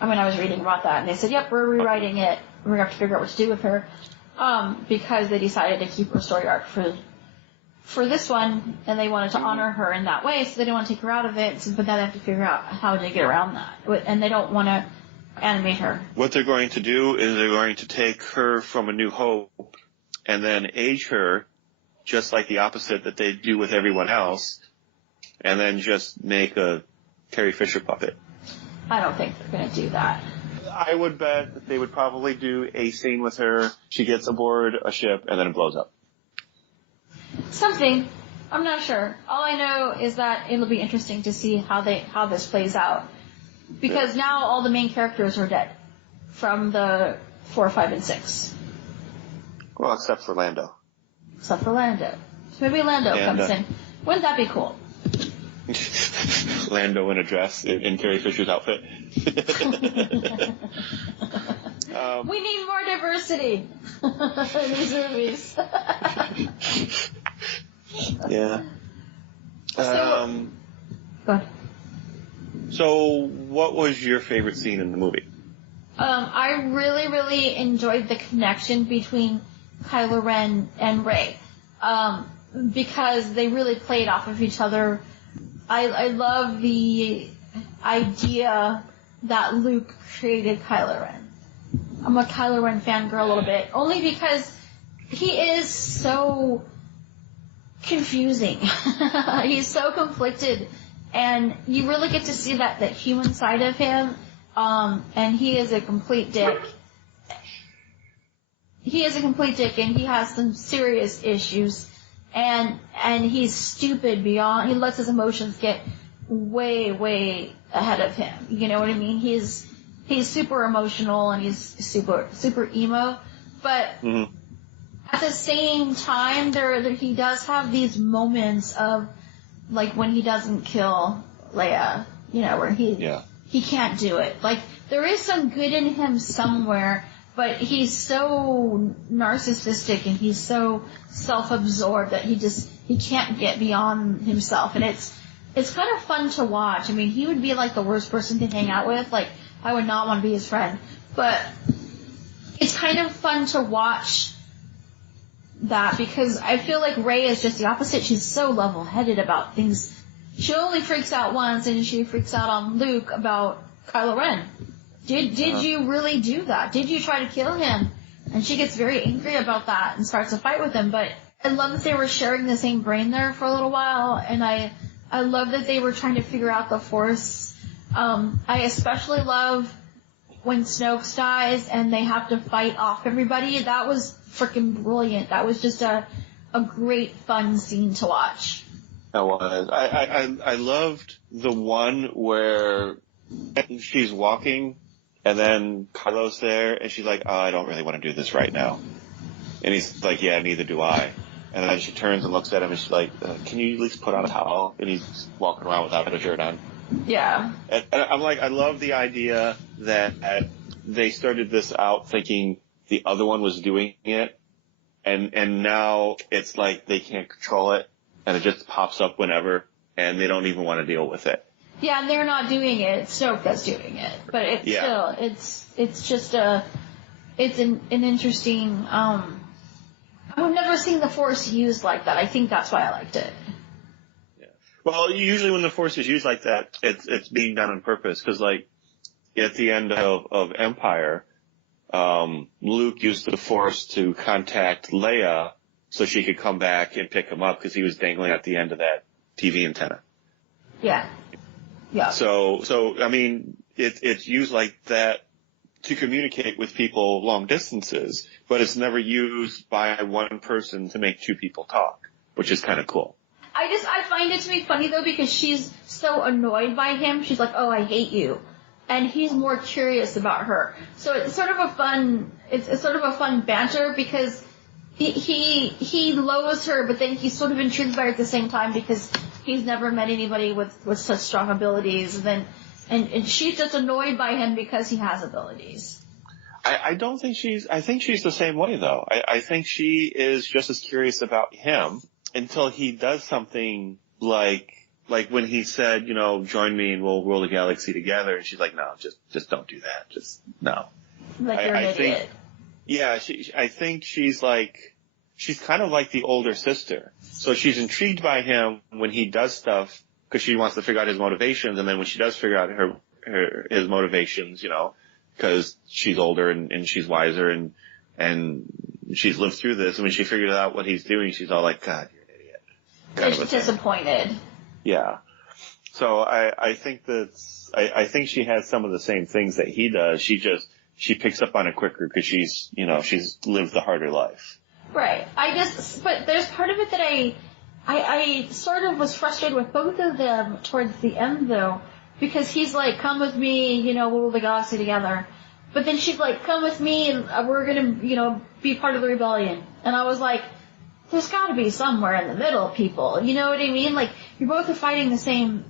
I was reading about that, and they said, yep, we're rewriting it. We're going to have to figure out what to do with her. Because they decided to keep her story arc for this one, and they wanted to honor her in that way, so they didn't want to take her out of it, but then they have to figure out how to get around that. And they don't want to animate her. What they're going to do is they're going to take her from A New Hope and then age her just like the opposite that they do with everyone else, and then just make a Carrie Fisher puppet. I don't think they're going to do that. I would bet that they would probably do a scene with her. She gets aboard a ship and then it blows up. Something. I'm not sure. All I know is that it'll be interesting to see how this plays out. Because now all the main characters are dead. From the 4, 5, and 6. Well, except for Lando. Except for Lando. So maybe Lando comes in. Wouldn't that be cool? Lando in a dress in Carrie Fisher's outfit. We need more diversity in these movies. Yeah. Go ahead. So, what was your favorite scene in the movie? I really, really enjoyed the connection between Kylo Ren and Rey. Because they really played off of each other I love the idea that Luke created Kylo Ren. I'm a Kylo Ren fangirl a little bit, only because he is so confusing. He's so conflicted, and you really get to see that human side of him, and he is a complete dick. He is a complete dick, and he has some serious issues, and he's stupid beyond, he lets his emotions get way, way ahead of him. You know what I mean? He's super emotional, and he's super emo, but at the same time, he does have these moments of, like, when he doesn't kill Leia, you know, where he can't do it. Like, there is some good in him somewhere, but he's so narcissistic and he's so self-absorbed that he can't get beyond himself. And it's kind of fun to watch. I mean, he would be like the worst person to hang out with. Like, I would not want to be his friend. But it's kind of fun to watch that, because I feel like Rey is just the opposite. She's so level-headed about things. She only freaks out once, and she freaks out on Luke about Kylo Ren. Did you really do that? Did you try to kill him? And she gets very angry about that and starts a fight with him. But I love that they were sharing the same brain there for a little while, and I love that they were trying to figure out the Force. I especially love when Snoke dies and they have to fight off everybody. That was freaking brilliant. That was just a great, fun scene to watch. That was. I loved the one where she's walking and then Kylo's there and she's like, oh, I don't really want to do this right now. And he's like, yeah, neither do I. And then she turns and looks at him and she's like, can you at least put on a towel? And he's walking around without a shirt on. Yeah. And I'm like, I love the idea that they started this out thinking the other one was doing it, and now it's like they can't control it, and it just pops up whenever, and they don't even want to deal with it. Yeah, and they're not doing it. It's Snoke that's doing it. But it's still, it's just it's an interesting, I've never seen the Force used like that. I think that's why I liked it. Well, usually when the Force is used like that, it's being done on purpose. Because, like, at the end of Empire, Luke used the Force to contact Leia so she could come back and pick him up because he was dangling at the end of that TV antenna. Yeah. Yeah. So I mean, it's used like that to communicate with people long distances, but it's never used by one person to make two people talk, which is kind of cool. I find it to be funny though, because she's so annoyed by him. She's like, oh, I hate you. And he's more curious about her. So it's sort of a fun, it's sort of a fun banter, because he loathes her, but then he's sort of intrigued by her at the same time because he's never met anybody with such strong abilities. And she's just annoyed by him because he has abilities. I think she's the same way though. I think she is just as curious about him until he does something like when he said, you know, join me and we'll rule the galaxy together. And she's like, no, just don't do that. Just no. Like you're an idiot. Yeah, I think she's kind of like the older sister. So she's intrigued by him when he does stuff because she wants to figure out his motivations. And then when she does figure out his motivations, you know, because she's older and she's wiser and she's lived through this. And when she figured out what he's doing, she's all like, God, you're an idiot. She's disappointed. Yeah. So I think I think she has some of the same things that he does. She picks up on it quicker because she's lived the harder life. Right. But there's part of it that I sort of was frustrated with both of them towards the end though, because he's like, come with me, you know, we'll rule the galaxy together. But then she's like, come with me and we're gonna, you know, be part of the rebellion. And I was like, there's gotta be somewhere in the middle, people. You know what I mean? Like, you both are fighting the same.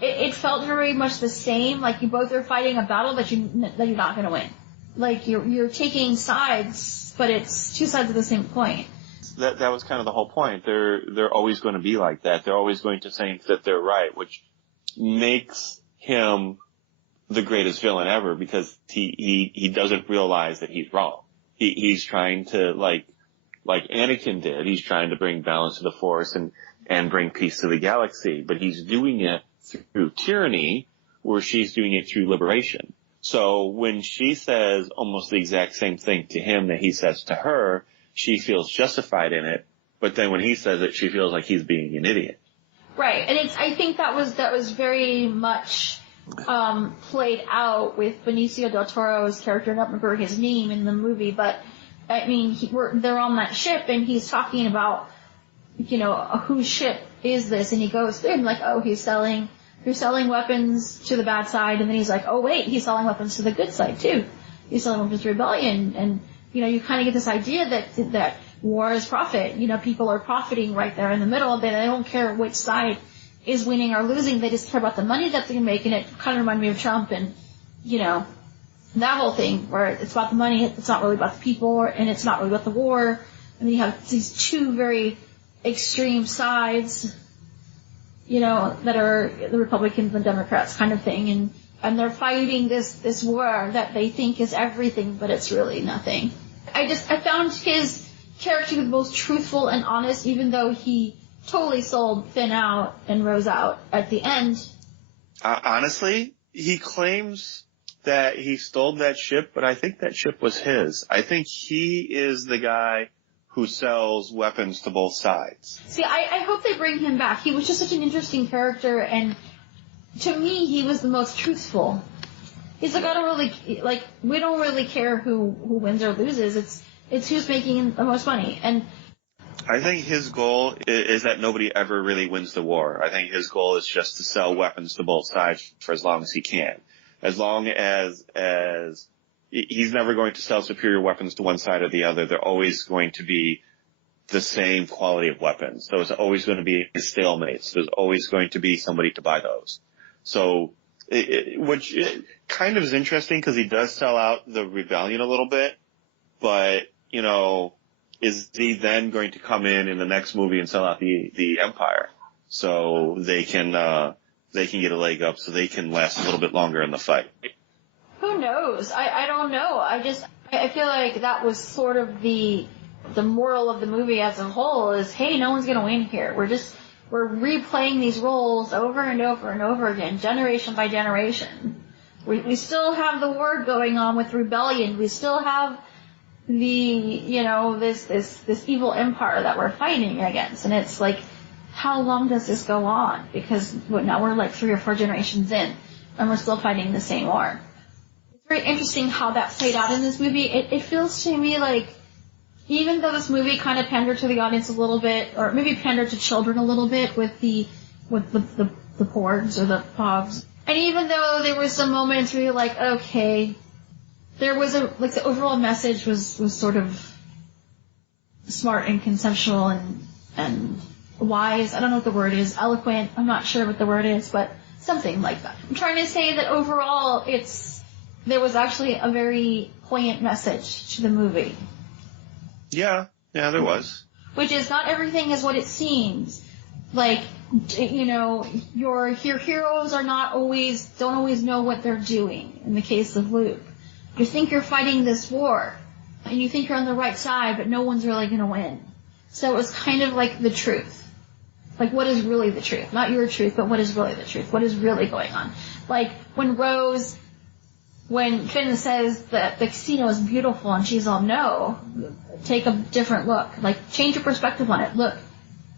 It felt very much the same. Like, you both are fighting a battle that you're not gonna win. Like, you're taking sides, but it's two sides of the same coin. That was kind of the whole point. They're always going to be like that. They're always going to think that they're right, which makes him the greatest villain ever because he doesn't realize that he's wrong. He's trying to like Anakin did. He's trying to bring balance to the Force, and and bring peace to the galaxy. But he's doing it through tyranny, where she's doing it through liberation. So when she says almost the exact same thing to him that he says to her, she feels justified in it. But then when he says it, she feels like he's being an idiot. Right, and I think that was very much played out with Benicio del Toro's character. I don't remember his name in the movie, but I mean, they're on that ship, and he's talking about, whose ship is this? And he goes through and like, oh, he's selling weapons to the bad side, and then he's like, oh wait, he's selling weapons to the good side too. He's selling weapons to rebellion, and you kind of get this idea that war is profit. People are profiting right there in the middle of it. They don't care which side is winning or losing. They just care about the money that they're making. It kind of reminded me of Trump and, that whole thing where it's about the money. It's not really about the people, and it's not really about the war. And then you have these two very extreme sides, that are the Republicans and Democrats kind of thing. And they're fighting this war that they think is everything, but it's really nothing. I found his character the most truthful and honest, even though he totally sold Finn out and Rose out at the end. Honestly, he claims that he stole that ship, but I think that ship was his. I think he is the guy who sells weapons to both sides. See, I hope they bring him back. He was just such an interesting character, and to me, he was the most truthful. He's like, we don't really care who wins or loses. It's who's making the most money. And I think his goal is that nobody ever really wins the war. I think his goal is just to sell weapons to both sides for as long as he can. As long as he's never going to sell superior weapons to one side or the other. They're always going to be the same quality of weapons. So it's always going to be stalemates. There's always going to be somebody to buy those. So, which kind of is interesting because he does sell out the rebellion a little bit, but, is he then going to come in the next movie and sell out the Empire so they can get a leg up, so they can last a little bit longer in the fight? Who knows? I don't know. I feel like that was sort of the moral of the movie as a whole is, hey, no one's gonna win here. We're replaying these roles over and over and over again, generation by generation. We still have the war going on with rebellion. We still have this evil empire that we're fighting against. And it's like, how long does this go on? Because now we're like 3 or 4 generations in, and we're still fighting the same war. It's very interesting how that played out in this movie. It feels to me like, even though this movie kind of pandered to the audience a little bit, or maybe pandered to children a little bit with the porgs or the pogs, and even though there were some moments where you're like, okay, there was the overall message was sort of smart and conceptual and wise. I don't know what the word is. Eloquent. I'm not sure what the word is, but something like that. I'm trying to say that overall there was actually a very poignant message to the movie. Yeah, there was. Which is, not everything is what it seems. Like, your heroes don't always know what they're doing. In the case of Luke, you think you're fighting this war, and you think you're on the right side, but no one's really going to win. So it was kind of like the truth. Like, what is really the truth? Not your truth, but what is really the truth? What is really going on? Like, when Finn says that the casino is beautiful, and she's all, no, take a different look. Like, change your perspective on it. Look,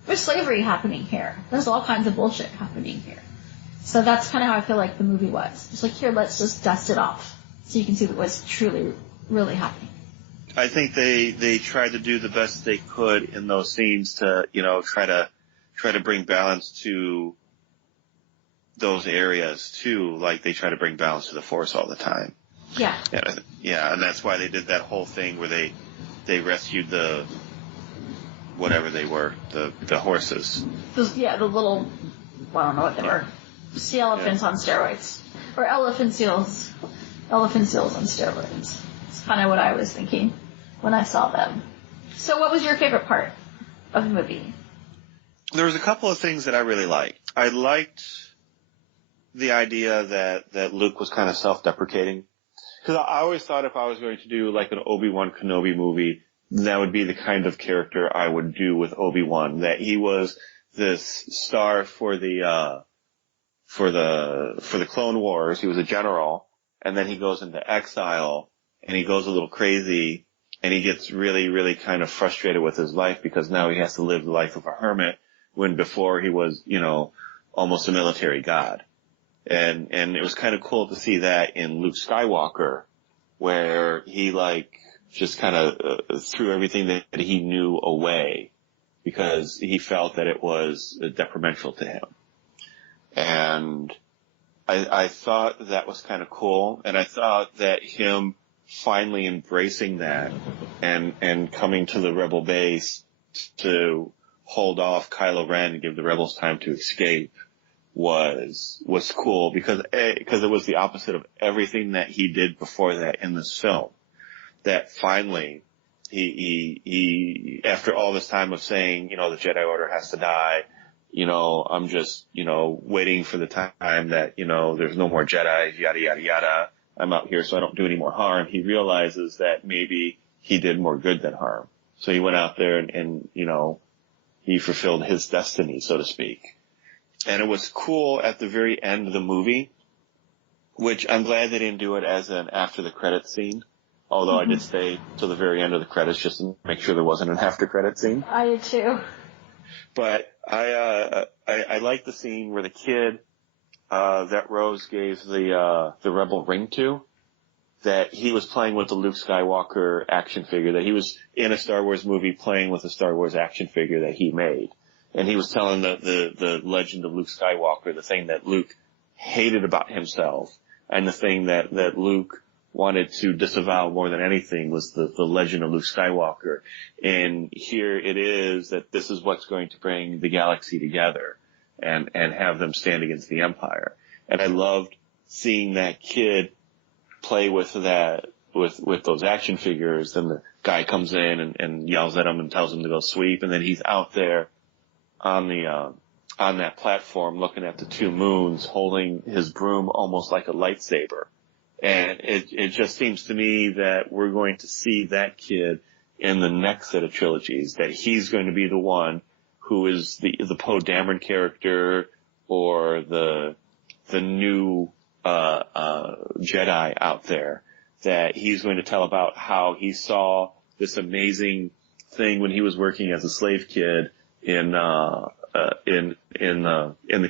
there's slavery happening here. There's all kinds of bullshit happening here. So that's kind of how I feel like the movie was. It's like, here, let's just dust it off so you can see what's truly, really happening. I think they tried to do the best they could in those scenes to, try to bring balance to those areas too. Like, they try to bring balance to the Force all the time. Yeah. And that's why they did that whole thing where they rescued the whatever they were, the horses. The little, I don't know what they were. Sea elephants on steroids. Or elephant seals. Elephant seals on steroids. It's kind of what I was thinking when I saw them. So what was your favorite part of the movie? There was a couple of things that I really liked. I liked the idea that Luke was kind of self-deprecating. Because I always thought if I was going to do like an Obi-Wan Kenobi movie, that would be the kind of character I would do with Obi-Wan. That he was this star for the Clone Wars. He was a general, and then he goes into exile, and he goes a little crazy, and he gets really, really kind of frustrated with his life because now he has to live the life of a hermit when before he was, almost a military god. And it was kind of cool to see that in Luke Skywalker, where he just kind of threw everything that he knew away because he felt that it was detrimental to him. And I thought that was kind of cool, and I thought that him finally embracing that and coming to the Rebel base to hold off Kylo Ren and give the Rebels time to escape was cool because it was the opposite of everything that he did before that in this film. That finally he after all this time of saying, the Jedi Order has to die, I'm just, waiting for the time that, there's no more Jedi, yada, yada, yada. I'm out here so I don't do any more harm. He realizes that maybe he did more good than harm. So he went out there and he fulfilled his destiny, so to speak. And it was cool at the very end of the movie, which I'm glad they didn't do it as an after the credits scene. Although I did stay till the very end of the credits just to make sure there wasn't an after credit scene. I did too. But I like the scene where the kid that Rose gave the Rebel ring to, that he was playing with the Luke Skywalker action figure, that he was in a Star Wars movie playing with a Star Wars action figure that he made. And he was telling the legend of Luke Skywalker, the thing that Luke hated about himself, and the thing that Luke wanted to disavow more than anything was the legend of Luke Skywalker. And here it is that this is what's going to bring the galaxy together and have them stand against the Empire. And I loved seeing that kid play with that, with those action figures. Then the guy comes in and yells at him and tells him to go sweep. And then he's out there on that platform looking at the two moons, holding his broom almost like a lightsaber. And it just seems to me that we're going to see that kid in the next set of trilogies, that he's going to be the one who is the Poe Dameron character or the new Jedi out there, that he's going to tell about how he saw this amazing thing when he was working as a slave kid in the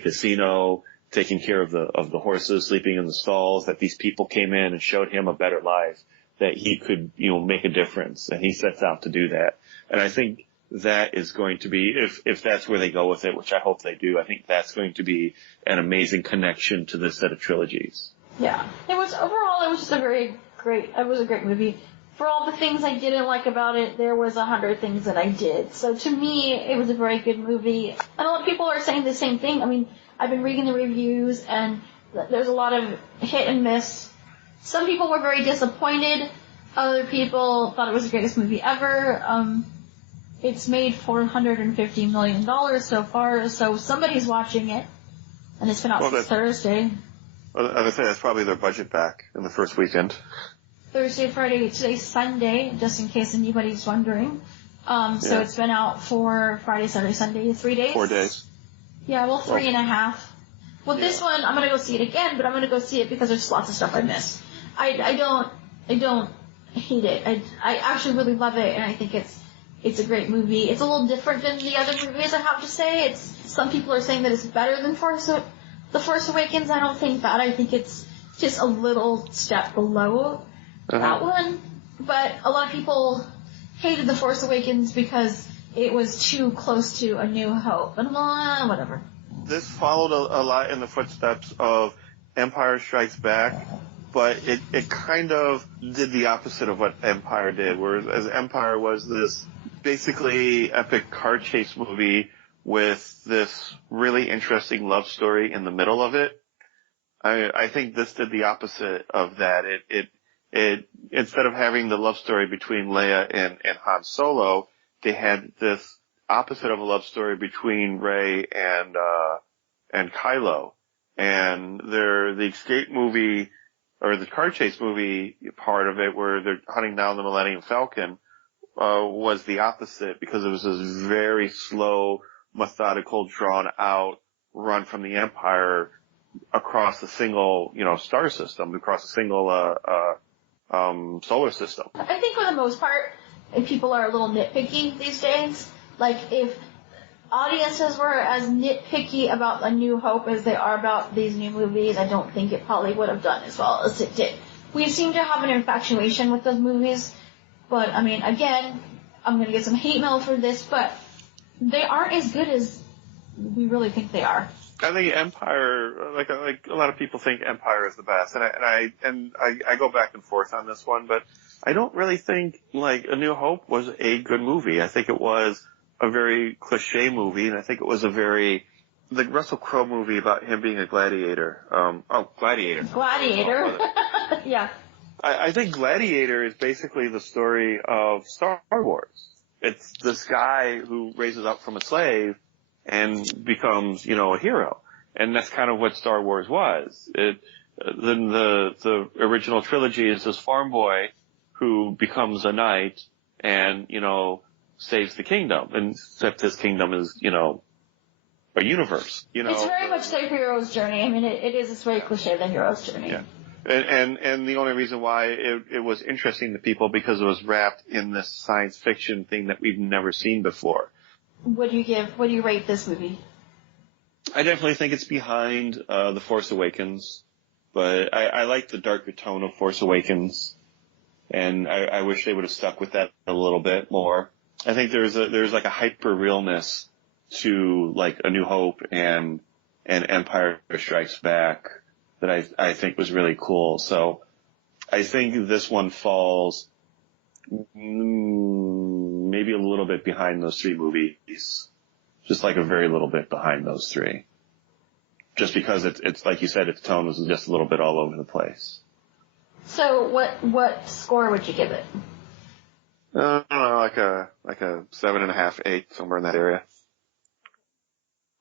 casino, taking care of the horses, sleeping in the stalls, that these people came in and showed him a better life, that he could, make a difference, and he sets out to do that. And I think that is going to be, if that's where they go with it, which I hope they do, I think that's going to be an amazing connection to this set of trilogies. Yeah. It was just a great movie. For all the things I didn't like about it, there was 100 things that I did. So to me, it was a very good movie. And a lot of people are saying the same thing. I mean, I've been reading the reviews, and there's a lot of hit and miss. Some people were very disappointed. Other people thought it was the greatest movie ever. It's made $450 million so far, so somebody's watching it. And it's been out since Thursday. I was going to say, that's probably their budget back in the first weekend. Thursday, Friday, today's Sunday, just in case anybody's wondering. So it's been out for Friday, Saturday, Sunday, 3 days? 4 days. Yeah, well, 3.5. Well, this one, I'm gonna go see it again, but I'm gonna go see it because there's lots of stuff I missed. I don't hate it. I actually really love it, and I think it's a great movie. It's a little different than the other movies, I have to say. Some people are saying that it's better than The Force Awakens. I don't think that. I think it's just a little step below that one. But a lot of people hated The Force Awakens because it was too close to A New Hope. And whatever. This followed a lot in the footsteps of Empire Strikes Back, but it kind of did the opposite of what Empire did, whereas Empire was this basically epic car chase movie with this really interesting love story in the middle of it. I think this did the opposite of that. It instead of having the love story between Leia and Han Solo, they had this opposite of a love story between Rey and Kylo. And the escape movie, or the car chase movie part of it, where they're hunting down the Millennium Falcon, was the opposite, because it was this very slow, methodical, drawn out run from the Empire across a single, star system, across a single, solar system. I think for the most part, if people are a little nitpicky these days, like if audiences were as nitpicky about A New Hope as they are about these new movies, I don't think it probably would have done as well as it did. We seem to have an infatuation with those movies, but I mean, again, I'm going to get some hate mail for this, but they aren't as good as we really think they are. I think Empire, like a lot of people think Empire is the best, and I go back and forth on this one, but I don't really think like A New Hope was a good movie. I think it was a very cliche movie, and I think it was the Russell Crowe movie about him being a gladiator. Gladiator. Gladiator. Yeah. I think Gladiator is basically the story of Star Wars. It's this guy who raises up from a slave and becomes, a hero. And that's kind of what Star Wars was. Then the original trilogy is this farm boy who becomes a knight and, saves the kingdom. And except his kingdom is, a universe. It's very much the hero's journey. I mean, it is very cliche, the hero's journey. Yeah. And the only reason why it was interesting to people because it was wrapped in this science fiction thing that we've never seen before. What do you rate this movie? I definitely think it's behind The Force Awakens, but I like the darker tone of Force Awakens, and I wish they would have stuck with that a little bit more. I think there's like a hyper realness to like A New Hope and Empire Strikes Back that I think was really cool. So I think this one falls maybe a little bit behind those three movies. Just like a very little bit behind those three. Just because it's like you said, its tone was just a little bit all over the place. So what score would you give it? I don't know, like a 7.5, 8, somewhere in that area.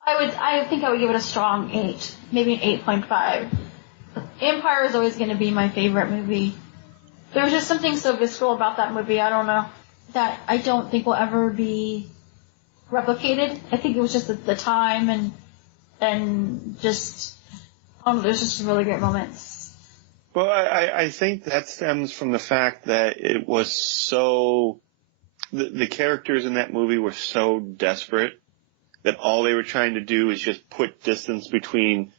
I think I would give it a strong 8, maybe an 8.5. Empire is always going to be my favorite movie. There was just something so visceral about that movie, I don't know, that I don't think will ever be replicated. I think it was just the time and just, there's just some really great moments. Well, I think that stems from the fact that it was so, the characters in that movie were so desperate that all they were trying to do is just put distance between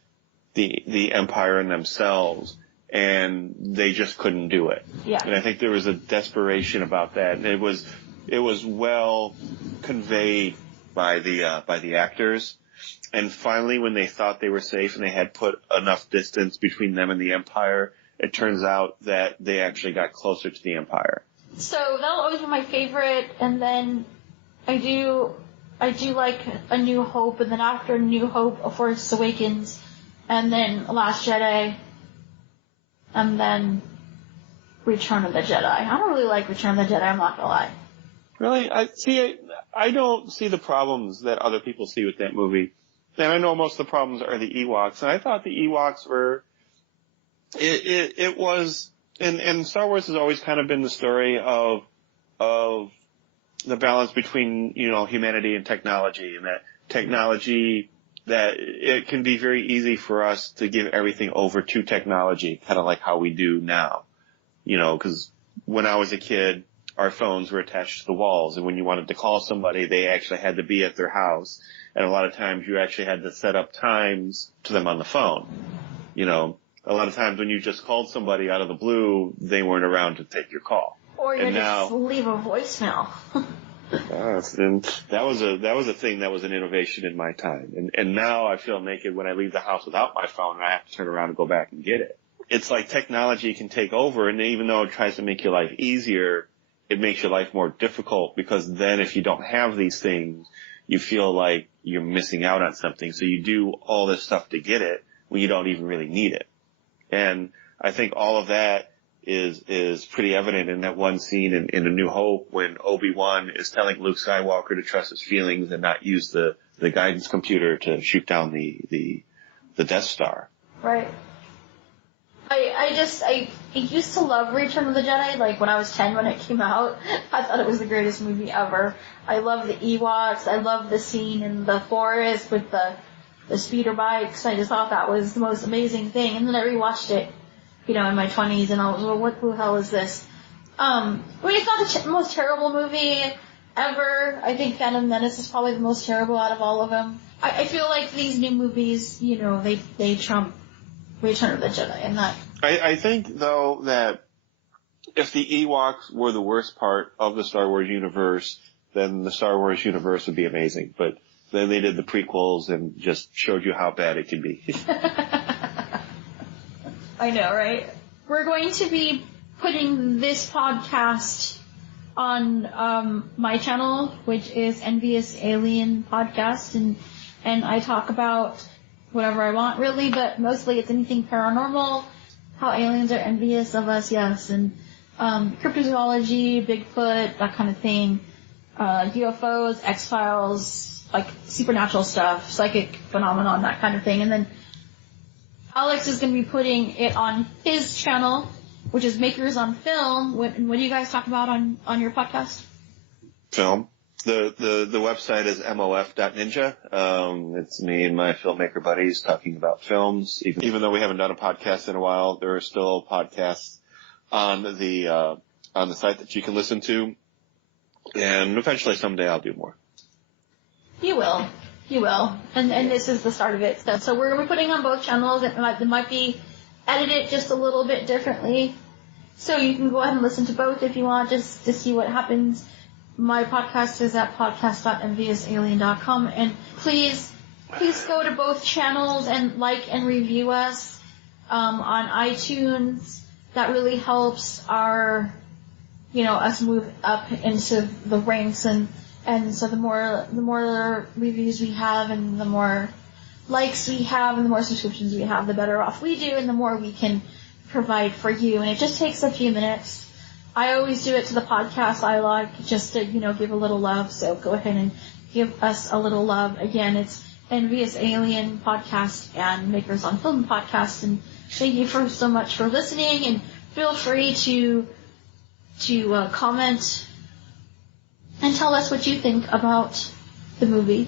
the Empire and themselves, and they just couldn't do it. Yeah. And I think there was a desperation about that, and it was well conveyed by the actors. And finally, when they thought they were safe and they had put enough distance between them and the Empire, it turns out that they actually got closer to the Empire. So that'll always be my favorite, and then I do like A New Hope, and then after A New Hope, A Force Awakens, and then Last Jedi, and then Return of the Jedi. I don't really like Return of the Jedi, I'm not gonna lie. Really? I don't see the problems that other people see with that movie. And I know most of the problems are the Ewoks, and I thought the Ewoks were, it was, and Star Wars has always kind of been the story of the balance between, humanity and technology, and that technology, that it can be very easy for us to give everything over to technology, kind of like how we do now. Because when I was a kid, our phones were attached to the walls, and when you wanted to call somebody, they actually had to be at their house. And a lot of times you actually had to set up times to them on the phone. A lot of times when you just called somebody out of the blue, they weren't around to take your call. Or you just leave a voicemail. And that was a thing that was an innovation in my time. And now I feel naked when I leave the house without my phone and I have to turn around and go back and get it. It's like technology can take over, and even though it tries to make your life easier, it makes your life more difficult, because then if you don't have these things, you feel like you're missing out on something. So you do all this stuff to get it when you don't even really need it. And I think all of that is pretty evident in that one scene in A New Hope when Obi-Wan is telling Luke Skywalker to trust his feelings and not use the guidance computer to shoot down the Death Star. Right. I used to love Return of the Jedi, like when I was 10 when it came out. I thought it was the greatest movie ever. I love the Ewoks. I love the scene in the forest with the speeder bikes. I just thought that was the most amazing thing. And then I rewatched it, in my 20s, and I was, well, what the hell is this? I mean, it's not the most terrible movie ever. I think Phantom Menace is probably the most terrible out of all of them. I feel like these new movies, they trump Return of the Jedi, and that. I think, though, that if the Ewoks were the worst part of the Star Wars universe, then the Star Wars universe would be amazing. But then they did the prequels and just showed you how bad it can be. I know, right? We're going to be putting this podcast on my channel, which is NVus Alien Podcast, and I talk about whatever I want, really, but mostly it's anything paranormal, how aliens are envious of us, yes, and cryptozoology, Bigfoot, that kind of thing, UFOs, X-Files, like supernatural stuff, psychic phenomenon, that kind of thing. And then Alex is going to be putting it on his channel, which is Makers on Film. What do you guys talk about on your podcast? Film. The website is mof.ninja. It's me and my filmmaker buddies talking about films. Even though we haven't done a podcast in a while, there are still podcasts on the site that you can listen to. And eventually someday I'll do more. You will. And this is the start of it. So we're going to be putting on both channels. It might be edited just a little bit differently. So you can go ahead and listen to both if you want, just to see what happens. My podcast is at podcast.nvusalien.com, and please go to both channels and like and review us on iTunes. That really helps our, us move up into the ranks, and so the more reviews we have, and the more likes we have, and the more subscriptions we have, the better off we do, and the more we can provide for you. And it just takes a few minutes. I always do it to the podcast I like, just to, give a little love. So go ahead and give us a little love. Again, it's NVus Alien Podcast and Makers on Film Podcast. And thank you so much for listening. And feel free to comment and tell us what you think about the movie.